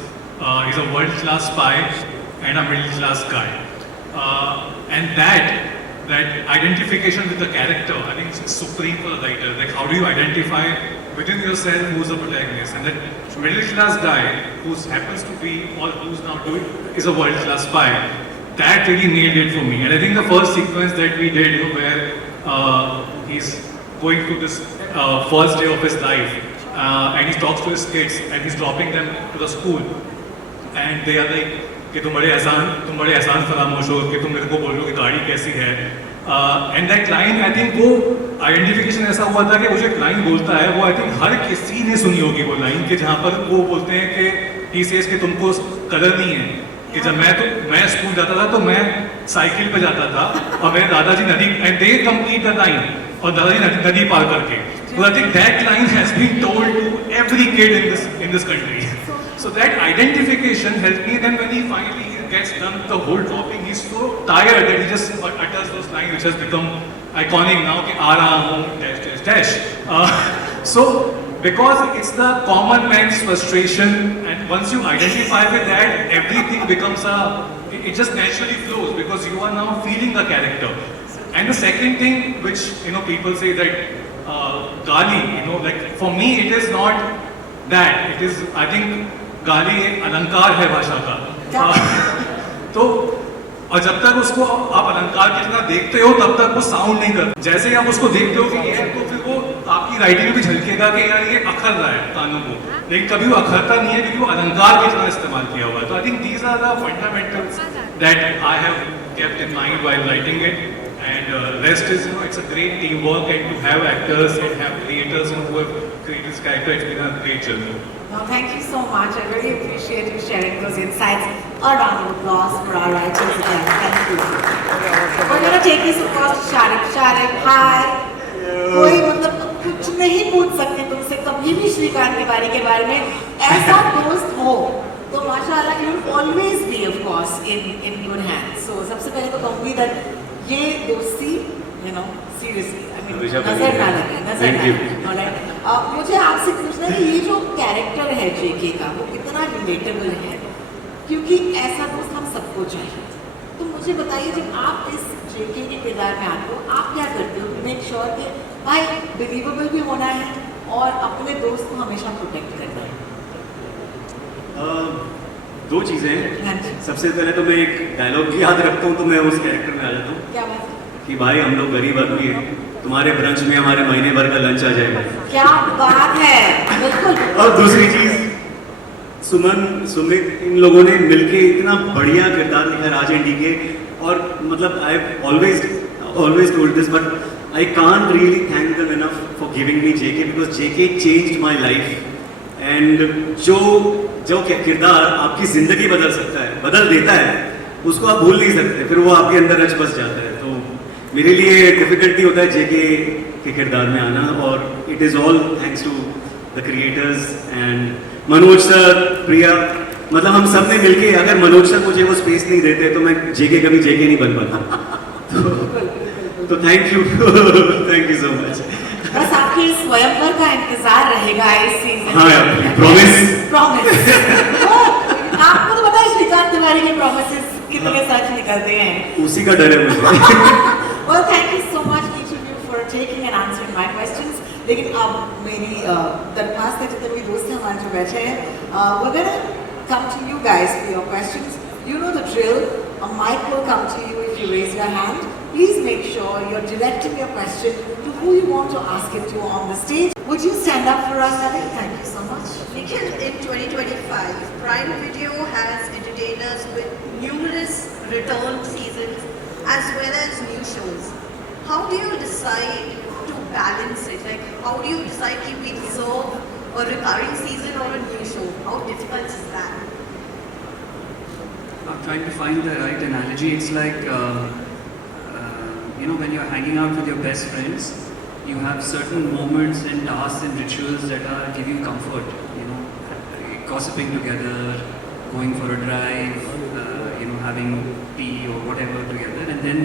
he's a world-class spy and a middle-class guy. And that identification with the character, I think is supreme for a writer. Like, how do you identify within yourself who's the protagonist? And that middle-class guy who happens to be, or who's now doing, is a world-class spy. That really nailed it for me. And I think the first sequence that we did, where he's going through this first day of his life, and he talks to his kids, and he's dropping them to the school, and they are like, कि तुम बड़े एहसान फरामोश हो कि तुम मेरे को बोलो कि गाड़ी कैसी है, and that line I think वो आइडेंटिफिकेशन ऐसा हुआ था कि वो जो लाइन बोलता है वो आई थिंक हर किसी ने सुनी होगी वो लाइन, कि जहाँ पर वो बोलते हैं कि ही सेज कि तुमको कदर नहीं है, कि जब मैं स्कूल जाता था तो मैं साइकिल पे जाता था और मेरे दादाजी नदी, and they complete the line, और दादाजी नदी पार करके. So I think that line has been told to every kid in this country. So that identification helped me. Then when he finally gets done the whole dropping, he's so tired that he just utters those lines which has become iconic now, कि आ रहा हूँ dash dash dash. So because it's the common man's frustration, and once you identify with that, everything becomes it just naturally flows because you are now feeling the character. And the second thing which people say that Gali, like for me it is not that. It is, I think गाली एक अलंकार है भाषा का. तो और जब तक उसको आप अलंकार कितना देखते हो तब तक वो साउंड नहीं करता. जैसे ही आप उसको देखते हो कि ये, तो फिर वो आपकी राइटिंग में भी झलकेगा कि यार ये अखर रहा है कानों को, लेकिन कभी वो अखरता नहीं है क्योंकि वो अलंकार कितना इस्तेमाल किया हुआ है. तो I think these are the fundamentals that I have kept in mind while writing it, And rest is, it's a great teamwork, and to have actors and have creators who have created this character, it's been a great journey. No, thank you so much. I really appreciate you sharing those insights. A round of applause for our writers again. Thank you. We're going to take this across to Sharik. Sharik, hi. कोई मतलब कुछ नहीं पूछ सकते तुमसे कभी भी श्रीकांत तिवारी के बारे में ऐसा दोस्त हो तो माशाल्लाह you will always be of course in good hands. So सबसे पहले तो कहूँगी that ये दोस्ती seriously I mean नजर ना लगे मुझे आपसे पूछना है कि ये जो कैरेक्टर है जेके का वो कितना रिलेटेबल है क्योंकि ऐसा दोस्त हम सबको चाहिए. तो मुझे बताइए जब आप इस जेके के किरदार में आते हो आप क्या करते हो मेक श्योर कि भाई बिलीवेबल भी होना है और अपने दोस्त को हमेशा प्रोटेक्ट करना है. दो चीजें हैं. सबसे पहले तो मैं एक डायलॉग भी याद रखता हूँ तो मैं उस कैरेक्टर में आ जाता हूँ. क्या बात कि भाई हम लोग गरीब आदमी हैं तुम्हारे ब्रंच में हमारे महीने भर का लंच आ जाएगा. क्या बात है बिल्कुल. और दूसरी चीज सुमन सुमित इन लोगों ने मिलके इतना बढ़िया किरदार लिखा राज एंड डीके और मतलब I always told this but I can't really thank them enough for giving me JK because JK changed my life and जो किरदार आपकी जिंदगी बदल देता है उसको आप भूल नहीं सकते फिर वो आपके अंदर रच बस जाता है. तो मेरे लिए डिफिकल्टी होता है जेके के किरदार में आना और it is all thanks to the creators and Manoj sir Priya मतलब हम सब ने मिलके अगर मनोज सर मुझे वो स्पेस नहीं देते तो मैं जेके कभी जेके नहीं बन पाता. तो थैंक यू सो मच. बस आपके स्वयंवर का इंतजार रहेगा इस सीजन. हाँ प्रॉमिस आपको तो पता है श्रीकांत तिवारी के प्रॉमिसेस कितने सच निकलते हैं. उसी का डर है मुझे. Well, thank you so much each of you for taking and answering my questions. लेकिन अब मेरी दरख्वास्त है जितने भी दोस्त हैं हमारे जो बैठे हैं we're gonna come to you guys for your questions. You know the drill. A mic will come to you if you raise your hand. Please make sure you're directing your question to who you want to ask it to on the stage. Would you stand up for us, Ali? Thank you so much. Nikhil, in 2025, Prime Video has entertained us with numerous return seasons as well as new shows. How do you decide to balance it? Like, how do you decide if we deserve a recurring season or a new show? How difficult is that? I'm trying to find the right analogy. It's like, when you're hanging out with your best friends, you have certain moments and tasks and rituals that give you comfort. Gossiping together, going for a drive, having tea or whatever together. And then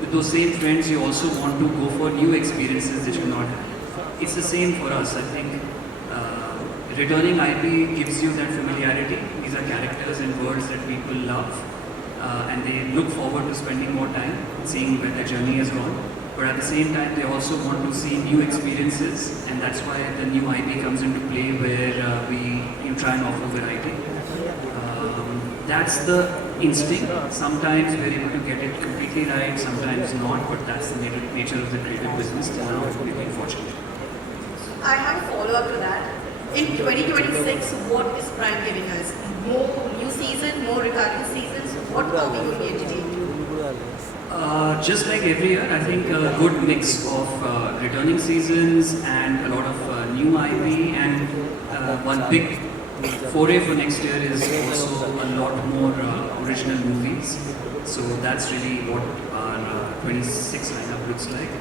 with those same friends, you also want to go for new experiences that you not have. It's the same for us. I think returning IP gives you that familiarity. These are characters and worlds that people love. And they look forward to spending more time, seeing where their journey has gone. But at the same time, they also want to see new experiences, and that's why the new IP comes into play, where you try and offer variety. That's the instinct. Sometimes we're able to get it completely right, sometimes not, but that's the nature of the creative business. Now we've been fortunate. I have a follow-up to that. In 2026, what is Prime giving us? More new season, more recurring seasons? What are we going to entertain? Just like every year, I think a good mix of returning seasons and a lot of new IP, and one big foray for next year is also a lot more original movies. So that's really what our 26 lineup looks like.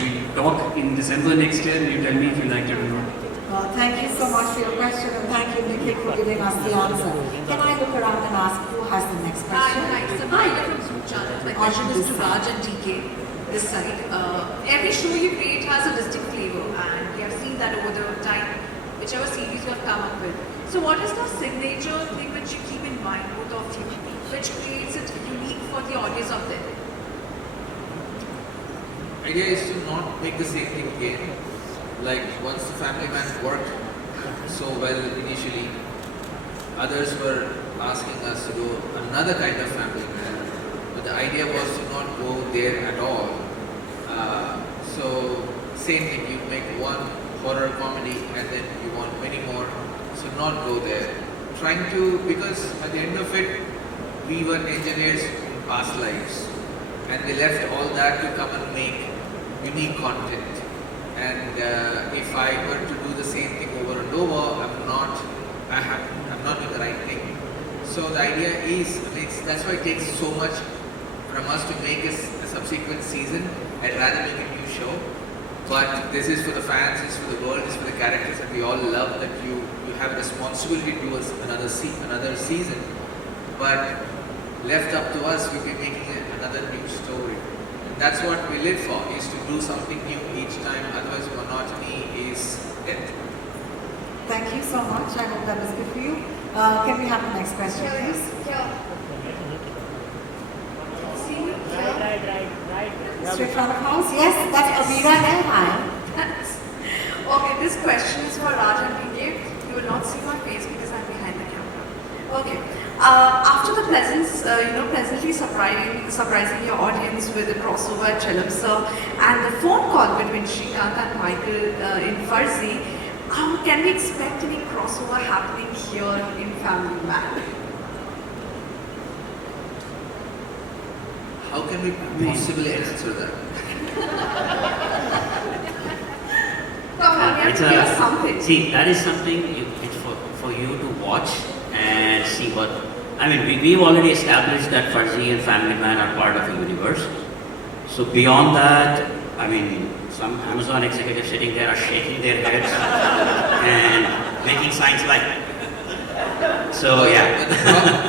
We'll talk in December next year and you tell me if you liked it or not. Thank you so much for your question, and thank you, Nikhil, for giving us the answer. Can I look around and ask who has the next question? Hi, so hi, from Zoom channel. My question is to Raj and DK, this side. Every show you create has a distinct flavor, and we have seen that over the time, whichever series you have come up with. So what is the signature thing which you keep in mind, both of you, which creates it unique for the audience of them? Idea is to not make the same thing again. Like once the Family Man worked so well initially, others were asking us to do another kind of Family Man, but the idea was to not go there at all. So same thing, you make one horror comedy and then you want many more, so not go there. Trying to, because at the end of it, we were engineers in past lives. and we left all that to come and make unique content. And if I were to do the same thing over and over, I'm not doing the right thing. So the idea is, that's why it takes so much from us to make a subsequent season. I'd rather make a new show. But this is for the fans, it's for the world, it's for the characters that we all love, that you have a responsibility towards another season. But left up to us, we'll be making another new story. And that's what we live for, is to do something new each time, otherwise monotony is death. Thank you so much. I hope that was good for you. Can we have the next question, please? Straight front of house? Yes, that's Abira there. Hi. Okay, this question is for Raj and PK. You will not see my face because I'm behind the camera. Okay. After the pleasantly surprising your audience with the crossover at Chalam Sir and the phone call between Srikanth and Michael in Farzi, can we expect any crossover happening here in Family Man? How can we possibly answer that? Come on, we have to give something. See, that is something it's for you to watch and see what. I mean, we've already established that Farzi and Family Man are part of the universe. So beyond that, I mean, some Amazon executives sitting there are shaking their heads and making signs like. So yeah.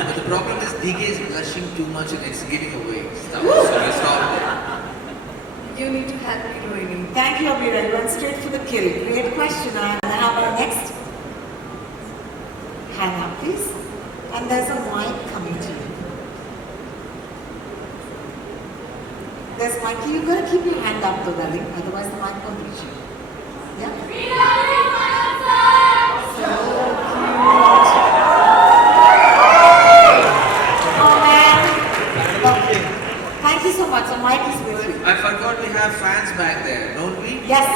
But the problem is DK is blushing too much and it's giving away stuff. So we stop there. You need to help me doing it. Thank you, Abira. You went straight for the kill. Great question. And I have our next hand up, please. And there's a mic coming to you. There's mic. You've got to keep your hand up though, darling. Otherwise the mic won't reach you. Yeah? So cute. Oh man. Okay. Thank you so much. The mic is with you. I forgot we have fans back there, don't we? Yes.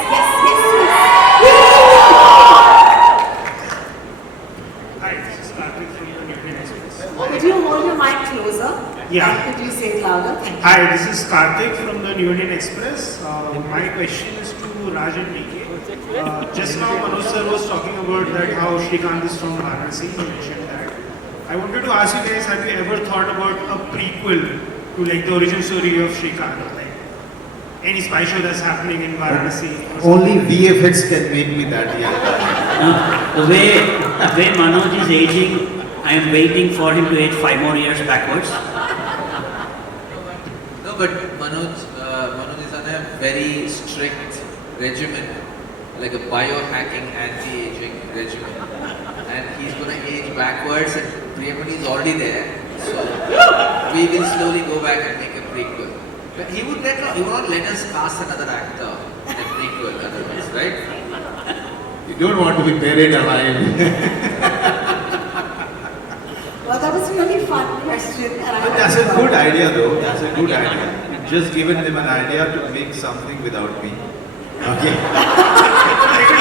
Hi, this is Karthik from the Union Express. Could you hold your mic closer? Yeah. And could you say it louder? Thank you. Hi, this is Karthik from the Union Express. My question is to Raj and DK. Just now Manoj sir was talking about that how Srikanth is from Varanasi. He mentioned that. I wanted to ask you guys, have you ever thought about a prequel to like the origin story of Srikanth? Like any spy show that's happening in Varanasi? Only VFX can make me that young. The way Manoj is aging, I am waiting for him to age 5 more years backwards. No, but Manoj is on a very strict regimen, like a biohacking anti-aging regimen. And he's going to age backwards and Priyamani is already there. So we will slowly go back and make a prequel. But he would not let us cast another actor in a prequel otherwise, right? You don't want to be buried alive. Well, that was a really fun question. And That's a good idea though. That's a good idea. You've just given them an idea to make something without me. Okay. They can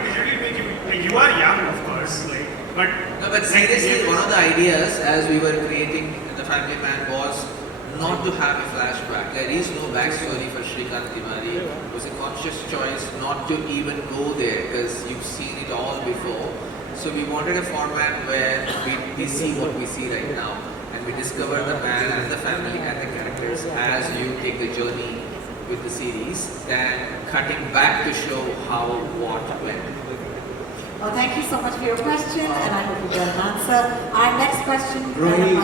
digitally make you. Like, you are young, of course. But seriously, one of the ideas as we were creating the Family Man was not to have a flashback. There is no backstory for Srikanth Tiwari. It was a conscious choice not to even go there because you've seen it all before. So we wanted a format where we see what we see right now and we discover the man and the family and the characters as you take the journey with the series, than cutting back to show how, what, when. Well, thank you so much for your question, and I hope you get an answer. Our next question, Rohini,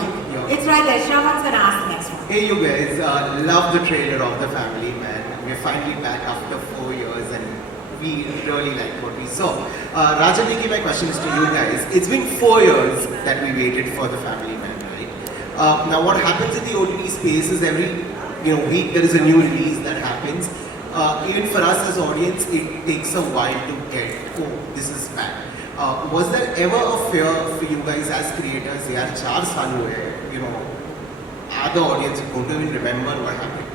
it's right there. Shravan's going to ask the next one. Hey, you guys, love the trailer of The Family Man. We're finally back after 4 years and we really like what we saw. Rajaniki, my question is to you guys. It's been 4 years that we waited for The Family Man, right? Now what happens in the OTT space is every week there is a new release that happens. Even for us as audience, it takes a while to get, oh, this is bad. Was there ever a fear for you guys as creators, yaar 4 saal hue hai, are the audience going to even remember what happened?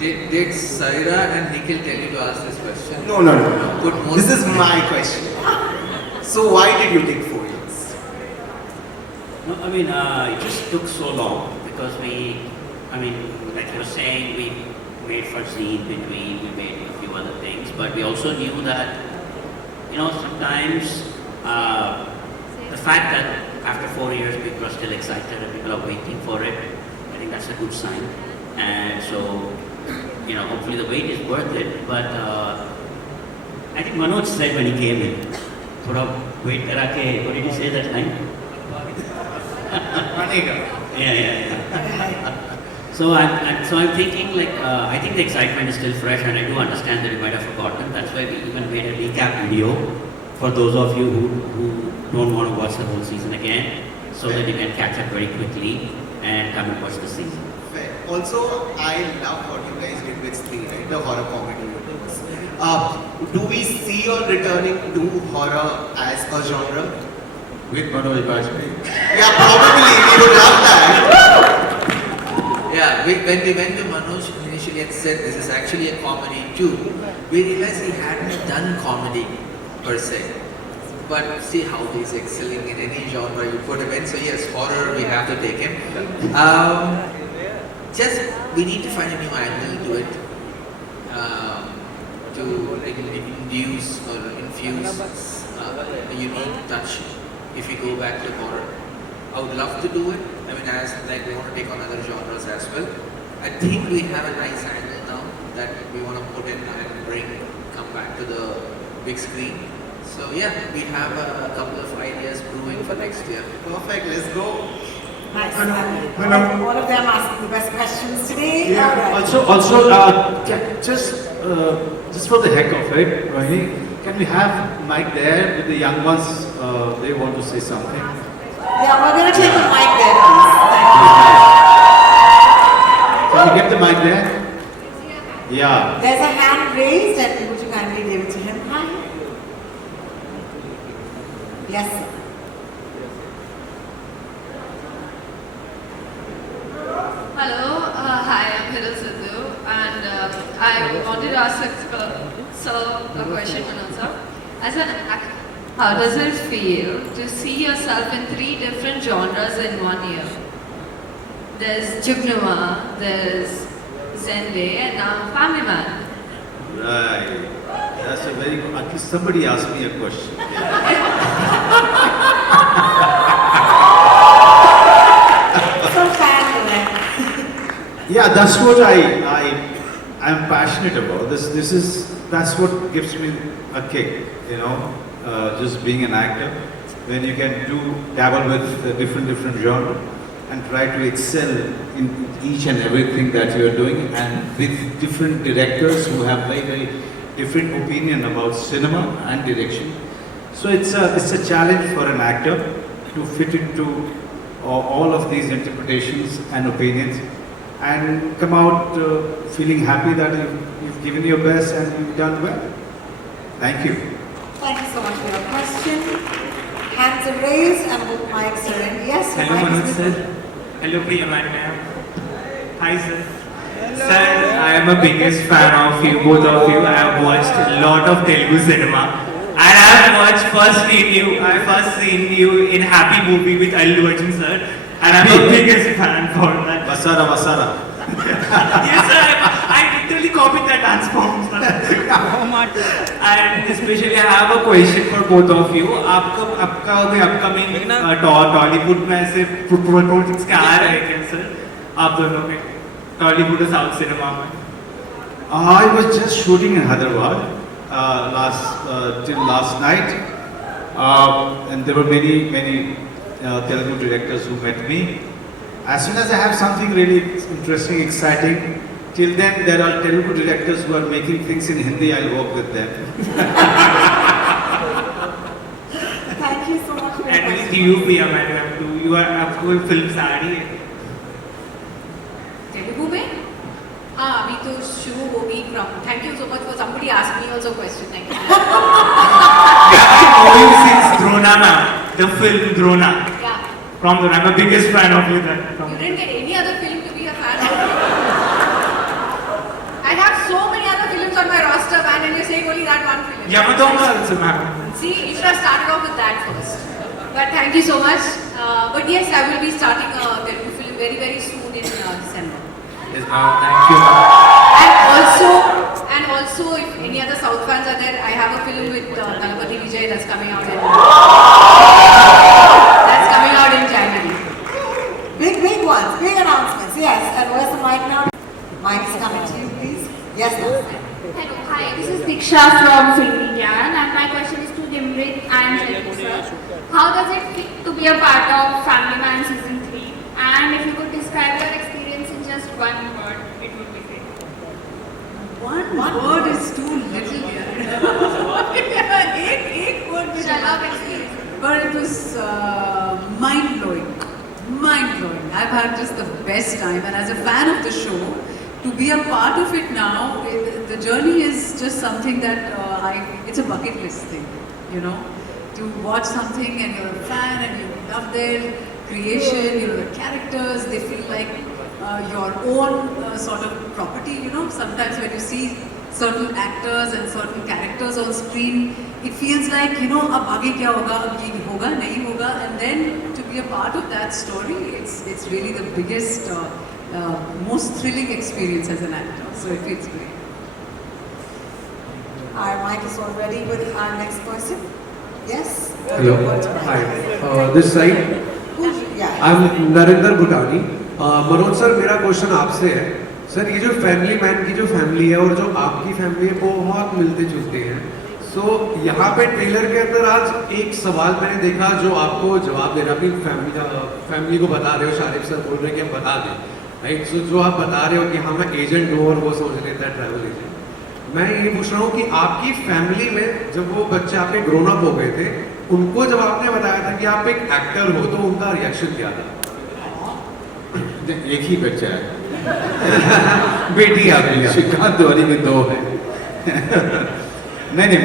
Did Saira and Nikhil tell you to ask this question? No. This is my question. So why did you take 4 years? No, I mean, it just took so long because I mean, like you were saying, we made for Zine between, we made a few other things, but we also knew that, you know, sometimes the fact that after 4 years people are still excited and people are waiting for it, I think that's a good sign. And so, you know, hopefully the wait is worth it. But I think Manoj said when he came in, "Thoda wait kara ke," what did he say that line? Yeah. So I'm thinking like I think the excitement is still fresh, and I do understand that you might have forgotten. That's why we even made a recap video for those of you who don't want to watch the whole season again, so that you can catch up very quickly and come and watch the season. Fair. Also, I love what you guys did with Spree, right? The horror comedy universe. Do we see you returning to horror as a genre? With Manoj Bajpayee. Yeah, probably. We would love that. Yeah, when we went to Manoj initially and said this is actually a comedy too, we realized he hadn't done comedy per se. But see how he's excelling in any genre you put him in. So yes, horror, we have to take him. Just, we need to find a new angle to it. To induce or infuse a unique touch if we go back to horror. I would love to do it. I mean, as like we want to take on other genres as well. I think we have a nice angle now that we want to put in and come back to the big screen. So yeah, we have a couple of ideas brewing for next year. Perfect, let's go. Nice. All of them asking the best questions today. Yeah. All right. Also, just for the heck of it, Rohini, can we have Mike there with the young ones? They want to say something. Yeah, we're going to take the mic there, please. Thank you. Can we get the mic there? Yeah. There's a hand raised, and would you kindly give it to him? Hi. Yes, sir. Hello, hi, I'm Hiral Sidhu, and I wanted to ask a question, Manoj sir. As an actor, how does it feel to see yourself in 3 different genres in 1 year? There's Jugnuma, there's Zende, and now Family Man. Right. That's a very good. At least somebody asked me a question. Yeah, that's what I'm passionate about. That's what gives me a kick, you know, just being an actor. When you can dabble with different genre and try to excel in each and everything that you are doing, and with different directors who have very different opinion about cinema and direction. So it's a challenge for an actor to fit into all of these interpretations and opinions, and come out feeling happy that you've given your best and you've done well. Thank you. Thank you so much for your question. Hands are raised and both mics are in. Yes, hello Manoj sir. Hello Priyaman ma'am. Hi sir. Sir, I am a biggest fan of you, both of you. I have watched a lot of Telugu cinema. And I have first seen you in Happy Movie with Allu Arjun sir. And I'm the biggest fan for that. Vasara. Yes sir, I literally copied that dance form sir. And especially I have a question for both of you. आपका upcoming Tollywood में ऐसे projects क्या आ रहे हैं sir? आप दोनों के Tollywood और South cinema में. I was just shooting in Hyderabad till last night, and there were many Telugu directors who met me. As soon as I have something really interesting, exciting, till then there are Telugu directors who are making things in Hindi. I'll work with them. Thank you so much for your And question. with you भी हमारे आप लोग you are आपको film आ रही है. Telugu में? हाँ, अभी तो शुरू होगी from. Thank you so much for somebody asked me also a question. Thank you. Moving since Drona ma'am, the film Drona. Yeah. From Drona, I'm the biggest fan of you. You didn't get any other film to be a fan of. I have so many other films on my roster, man, and you're saying only that one film. Yamadonga also ma'am. See, you should have started off with that first. But thank you so much. But yes, I will be starting a Telugu film very soon in December. Yes, ma'am. Thank you. And also, if any other South fans are there, I have a film with Talapati Vijay that's coming out in January. Big ones, big announcements. Yes, and where's the mic now? Mic is coming to you, please. Yes, ma'am. Hello, hi, this is Diksha from Film India, and my question is to Dimrit and Jaipu sir. How does it feel to be a part of Family Man Season 3? And if you could describe your experience in just one word, it would be great. One word is too little here. एक word में Shall I experience? But it was mind-blowing. Mind-blowing. I've had just the best time, and as a fan of the show, to be a part of it now, the journey is just something that it's a bucket list thing, you know. To watch something and you're a fan and you love their creation, you know, the characters, they feel like your own sort of property, you know. Sometimes when you see certain actors and certain characters on screen, it feels like, you know, ab aage kya hoga, ab ye hoga, nahi hoga, and then to be a part of that story, it's really the biggest, most thrilling experience as an actor. So it feels great. Our mic is all ready with our next person. Yes? Hello. Hi. This side. Yeah. I'm Narinder Bhutani. Manoj sir, मेरा question आपसे है. Sir, ये जो family man की जो family है और जो आपकी फैमिली है वो बहुत मिलते जुलते हैं. सो यहाँ पे ट्रेलर के अंदर आज एक सवाल मैंने देखा जो आपको जवाब देना, अपनी फैमिली को बता रहे हो. शारिफ सर बोल रहे हैं कि हम बता दें, राइट. सो जो आप बता रहे हो कि हाँ मैं एजेंट हूँ और वो सोच लेता है ट्रैवल एजेंट. मैं ये पूछ रहा हूँ कि आपकी फैमिली में जब वो बच्चे आपके ग्रोन अप हो गए थे, उनको जब आपने बताया था कि आप एक एक्टर हो तो उनका रिएक्शन क्या था? एक ही बच्चा है. बेटी आपकी श्रीकांत तिवारी की 2 है. नहीं,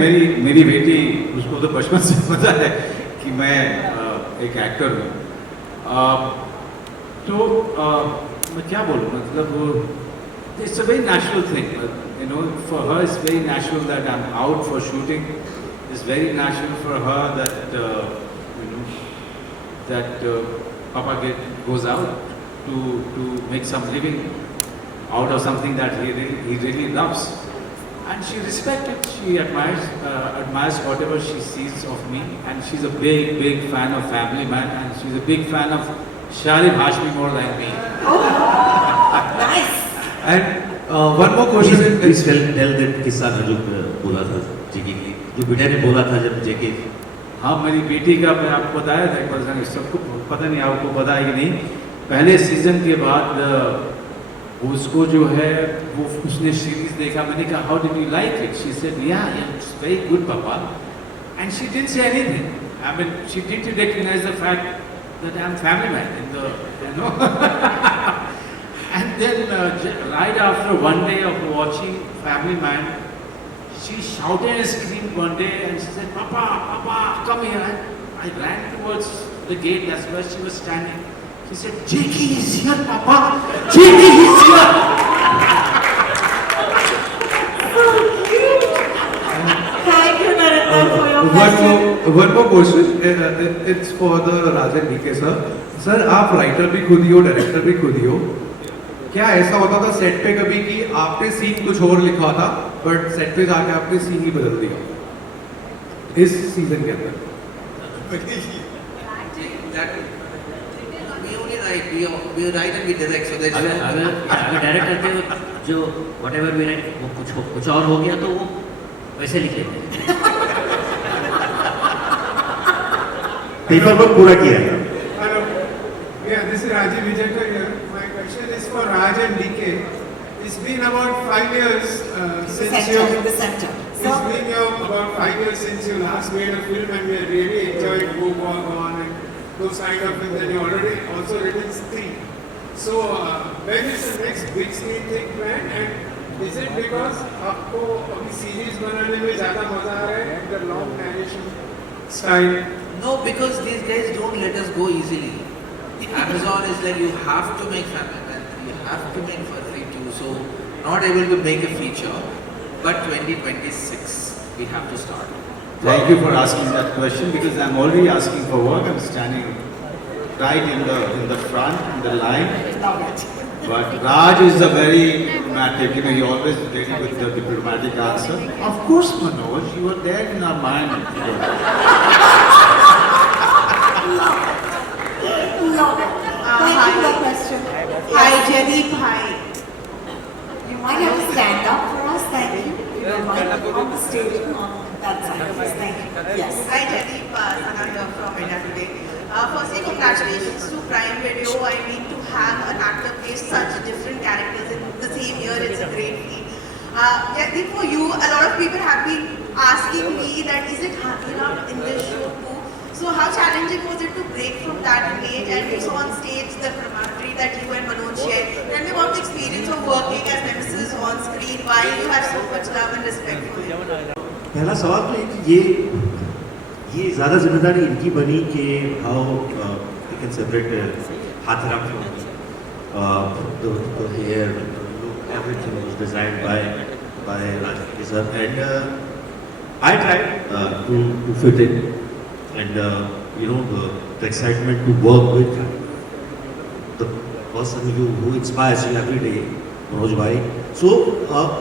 मेरी बेटी, उसको तो बचपन से पता है कि मैं एक एक्टर हूँ. तो मैं क्या बोलूँ, मतलब it's a very natural thing. You know, for her it's very natural that I'm out for shooting. It's very natural for her that Papa goes out to make some living out of something that he really loves. And she respects it. She admires whatever she sees of me. And she's a big fan of Family Man. And she's a big fan of Sharif Hashmi more than me. Nice. And one more question. Please tell that किस्सा जो बोला था जेके की, जो बेटा ने बोला था जब जेके. हाँ, मेरी बेटी का मैं आपको बताया था एक बार, सबको पता नहीं, आपको पता है कि नहीं. पहले सीजन के बाद उसको जो है वो उसने सीरीज देखा. मैंने कहा how did you like it? She said ya it's very good papa. And she didn't say anything. I mean she didn't recognise the fact that I am family man in the, you know. And then right after one day of watching Family Man, she shouted and screamed one day and she said, Papa, come here. And I ran towards the gate, that's where she was standing. She said, Jakey is here, Papa. Jakey is here. Thank you, Narinder, for your question. One more question. It's for the Rajan DK sir. Sir, आप writer भी खुद ही हो, director भी खुद ही हो. क्या ऐसा होता था सेट पे कभी कि आपने सीन कुछ और लिखा था बट सेट पे जाके आपने सीन ही बदल दिया इस सीजन के अंदर? We write and we direct, so that's अगर डायरेक्ट करते हो जो whatever we write वो कुछ और हो गया तो वो वैसे लिख लेते हैं. पेपर वर्क पूरा किया. Hello. Yeah, this is Rajiv Vijayakar here. My question is for Raj and DK. It's been about 5 years since you. The center. It's been about 5 years since you last made a film, and we really enjoyed Go Walk On and those kind of things. And you already also written 3. So when is the next big screen thing planned? And is it because आपको अभी series बनाने में ज़्यादा मजा आ रहा है, the long narration style? No, because these guys don't let us go easily. Amazon is like, you have to make Family Man, you have to make Furry 2, so not able to make a feature, but 2026 we have to start. Thank you for asking that question because I'm already asking for work. I'm standing right in the front, in the line. Love it. But Raj is a very diplomatic, you know, he always ready with the diplomatic answer. Of course, Manoj, you were there in our mind. Love it. Thank you for the question. Hi, Jaideep. Hi. You might have to stand up for us. Thank you. You might on the stage on that side. Please. Thank you. Yes. Hi, Jaideep. Sana here from India Today. Firstly, congratulations to Prime Video. I mean, to have an actor play such different characters in the same year, it's a great feat. Jaideep, for you, a lot of people have been asking me that is it Hathiram in this show too? So how challenging was it to break from that image, and we saw on stage the camaraderie that you and Manoj shared? Tell me about the experience of working as nemesis on screen, why you have so much love and respect for him. पहला सवाल तो ये ज़्यादा जिम्मेदारी इनकी बनी कि how you can separate हाथरम from the hair, the look, everything was designed by Rajpuri sir, and I tried to fit in, and you know, the excitement to work with the person who inspires you every day, Manoj भाई. So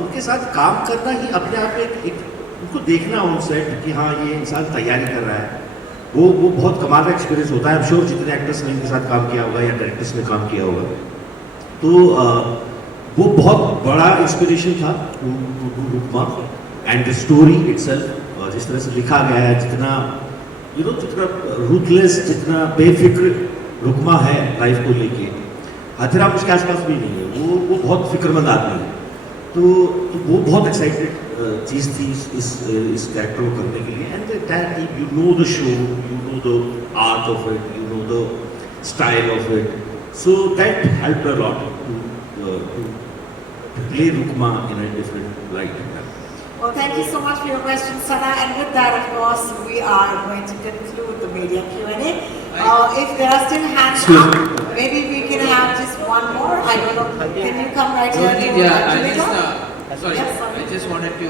उनके साथ काम करना ही अपने आप में एक उनको देखना ऑन सेट कि हाँ ये इंसान तैयारी कर रहा है, वो बहुत कमाल का एक्सपीरियंस होता है. आई एम श्योर जितने एक्टर्स ने इनके साथ काम किया होगा या डायरेक्टर्स ने काम किया होगा, तो वो बहुत बड़ा इंस्पिरेशन था Rukma. And the story itself, जिस तरह से लिखा गया है, जितना यू नो, जितना रूथलेस, जितना बेफिक्र रुकमा है लाइफ को लेके, हाथीराम उसके आसपास भी नहीं है. वो बहुत फिक्रमंद आदमी है. तो वो बहुत एक्साइटेड चीज़ थी इस कैरेक्टर को करने के लिए. And that you know the show, you know the art of it, you know the style of it. So that helped a lot to play Rukma in a different light. Well, thank you so much for your question, Sana. And with that, of course, we are going to conclude the media Q&A. If there are still hands up, maybe we can have just one more. I don't know. Can you come right here? Sorry, I just wanted to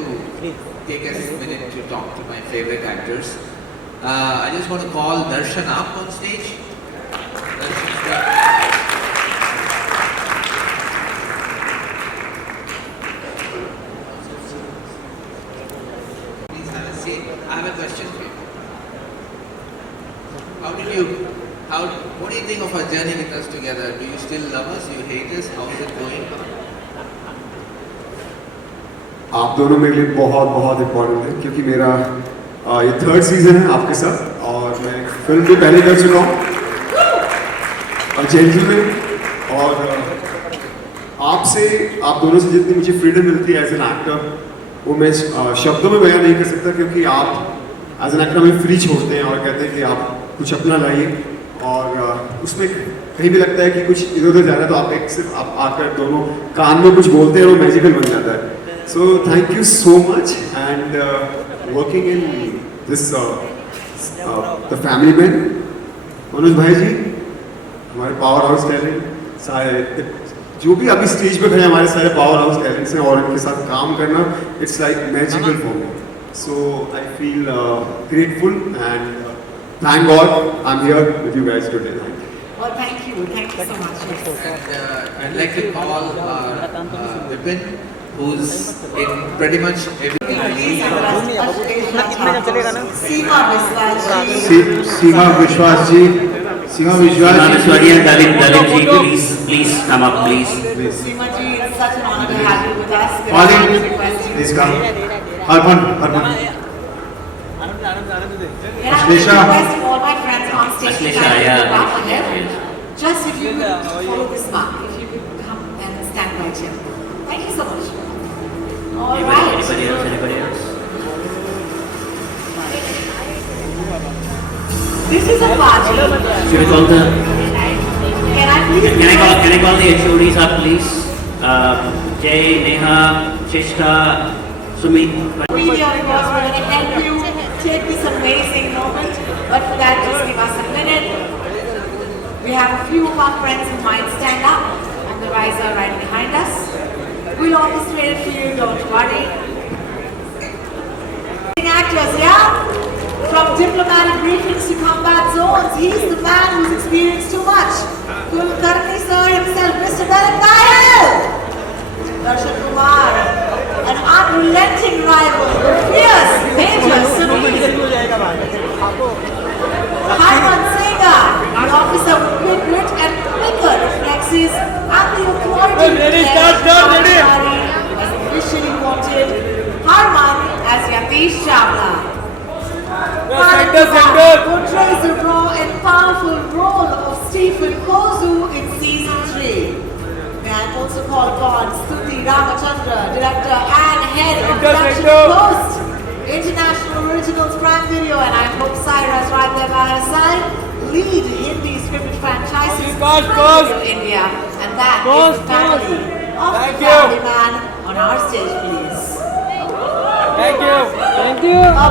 take a minute to talk to my favorite actors. I just want to call Darshan up on stage. Please have a seat. I have a question for you. What do you think of our journey with us together? Do you still love us? Do you hate us? How is it going? आप दोनों मेरे लिए बहुत बहुत important है, क्योंकि मेरा ये 3rd सीजन है आपके साथ, और मैं फिल्म भी पहले कर चुका हूँ, और जेंटलमैन, और आप दोनों से जितनी मुझे फ्रीडम मिलती है एज एन एक्टर, वो मैं शब्दों में बयान नहीं कर सकता, क्योंकि आप एज एन एक्टर हमें फ्री छोड़ते हैं और कहते हैं कि आप कुछ अपना लाइए, और उसमें कहीं भी लगता है कि कुछ इधर उधर जा रहा है तो आप सिर्फ आकर दोनों कान में कुछ बोलते हैं और वो मैजिकल बन जाता है. So thank you so much, and working in this the family man, Manoj भाई जी, हमारे पावर हाउस टैलेंट, सारे जो भी अभी स्टेज पे खड़े हमारे सारे पावर हाउस टैलेंट्स हैं, और इनके साथ काम करना it's like magical for me. So I feel grateful, and thank God I am here with you guys today. Well, thank you so much. And I'd like to call Vipin, who's in pretty much every. सीमा विश्वास जी, and Dalit ji, please come up, please. Seema ji, it's such an honor to have you with us. Please come. Arpan. Ashleisha. All my friends on stage. Ashleisha, yeah. Just if you could follow this mark, if you could come and stand right here. Thank you so much. All right. Anybody else? This is a party. Should we call the? Can I please? Can I call the HODs up, please? Jay, Neha, Shishta, Sumit. Media, because we're going to help you take this amazing moment. But for that, just give us a minute. We have a few of our friends who might stand up on the riser right behind us. We'll orchestrate it for you, don't worry. Actors, yeah? From diplomatic briefings to combat zones, he's the man who's experienced too much. Kulkarni sir himself, Mr. Bharat Dayal. Darshan Kumar, an unrelenting rival, fierce Major Sunil. Harman Singha, an officer with quick wit and quicker reflexes, and the authority as officially wanted Harman as Yatish Chawla. Portrays the raw and powerful role of Stephen Kozu in season 3. May I also call upon Stuti Ramachandra, director and head of production post, International Originals Prime Video, and I hope Saira's right there by her side, lead Hindi scripted franchises Prime Video India, and that is the family of the family man on our stage, please. Thank you.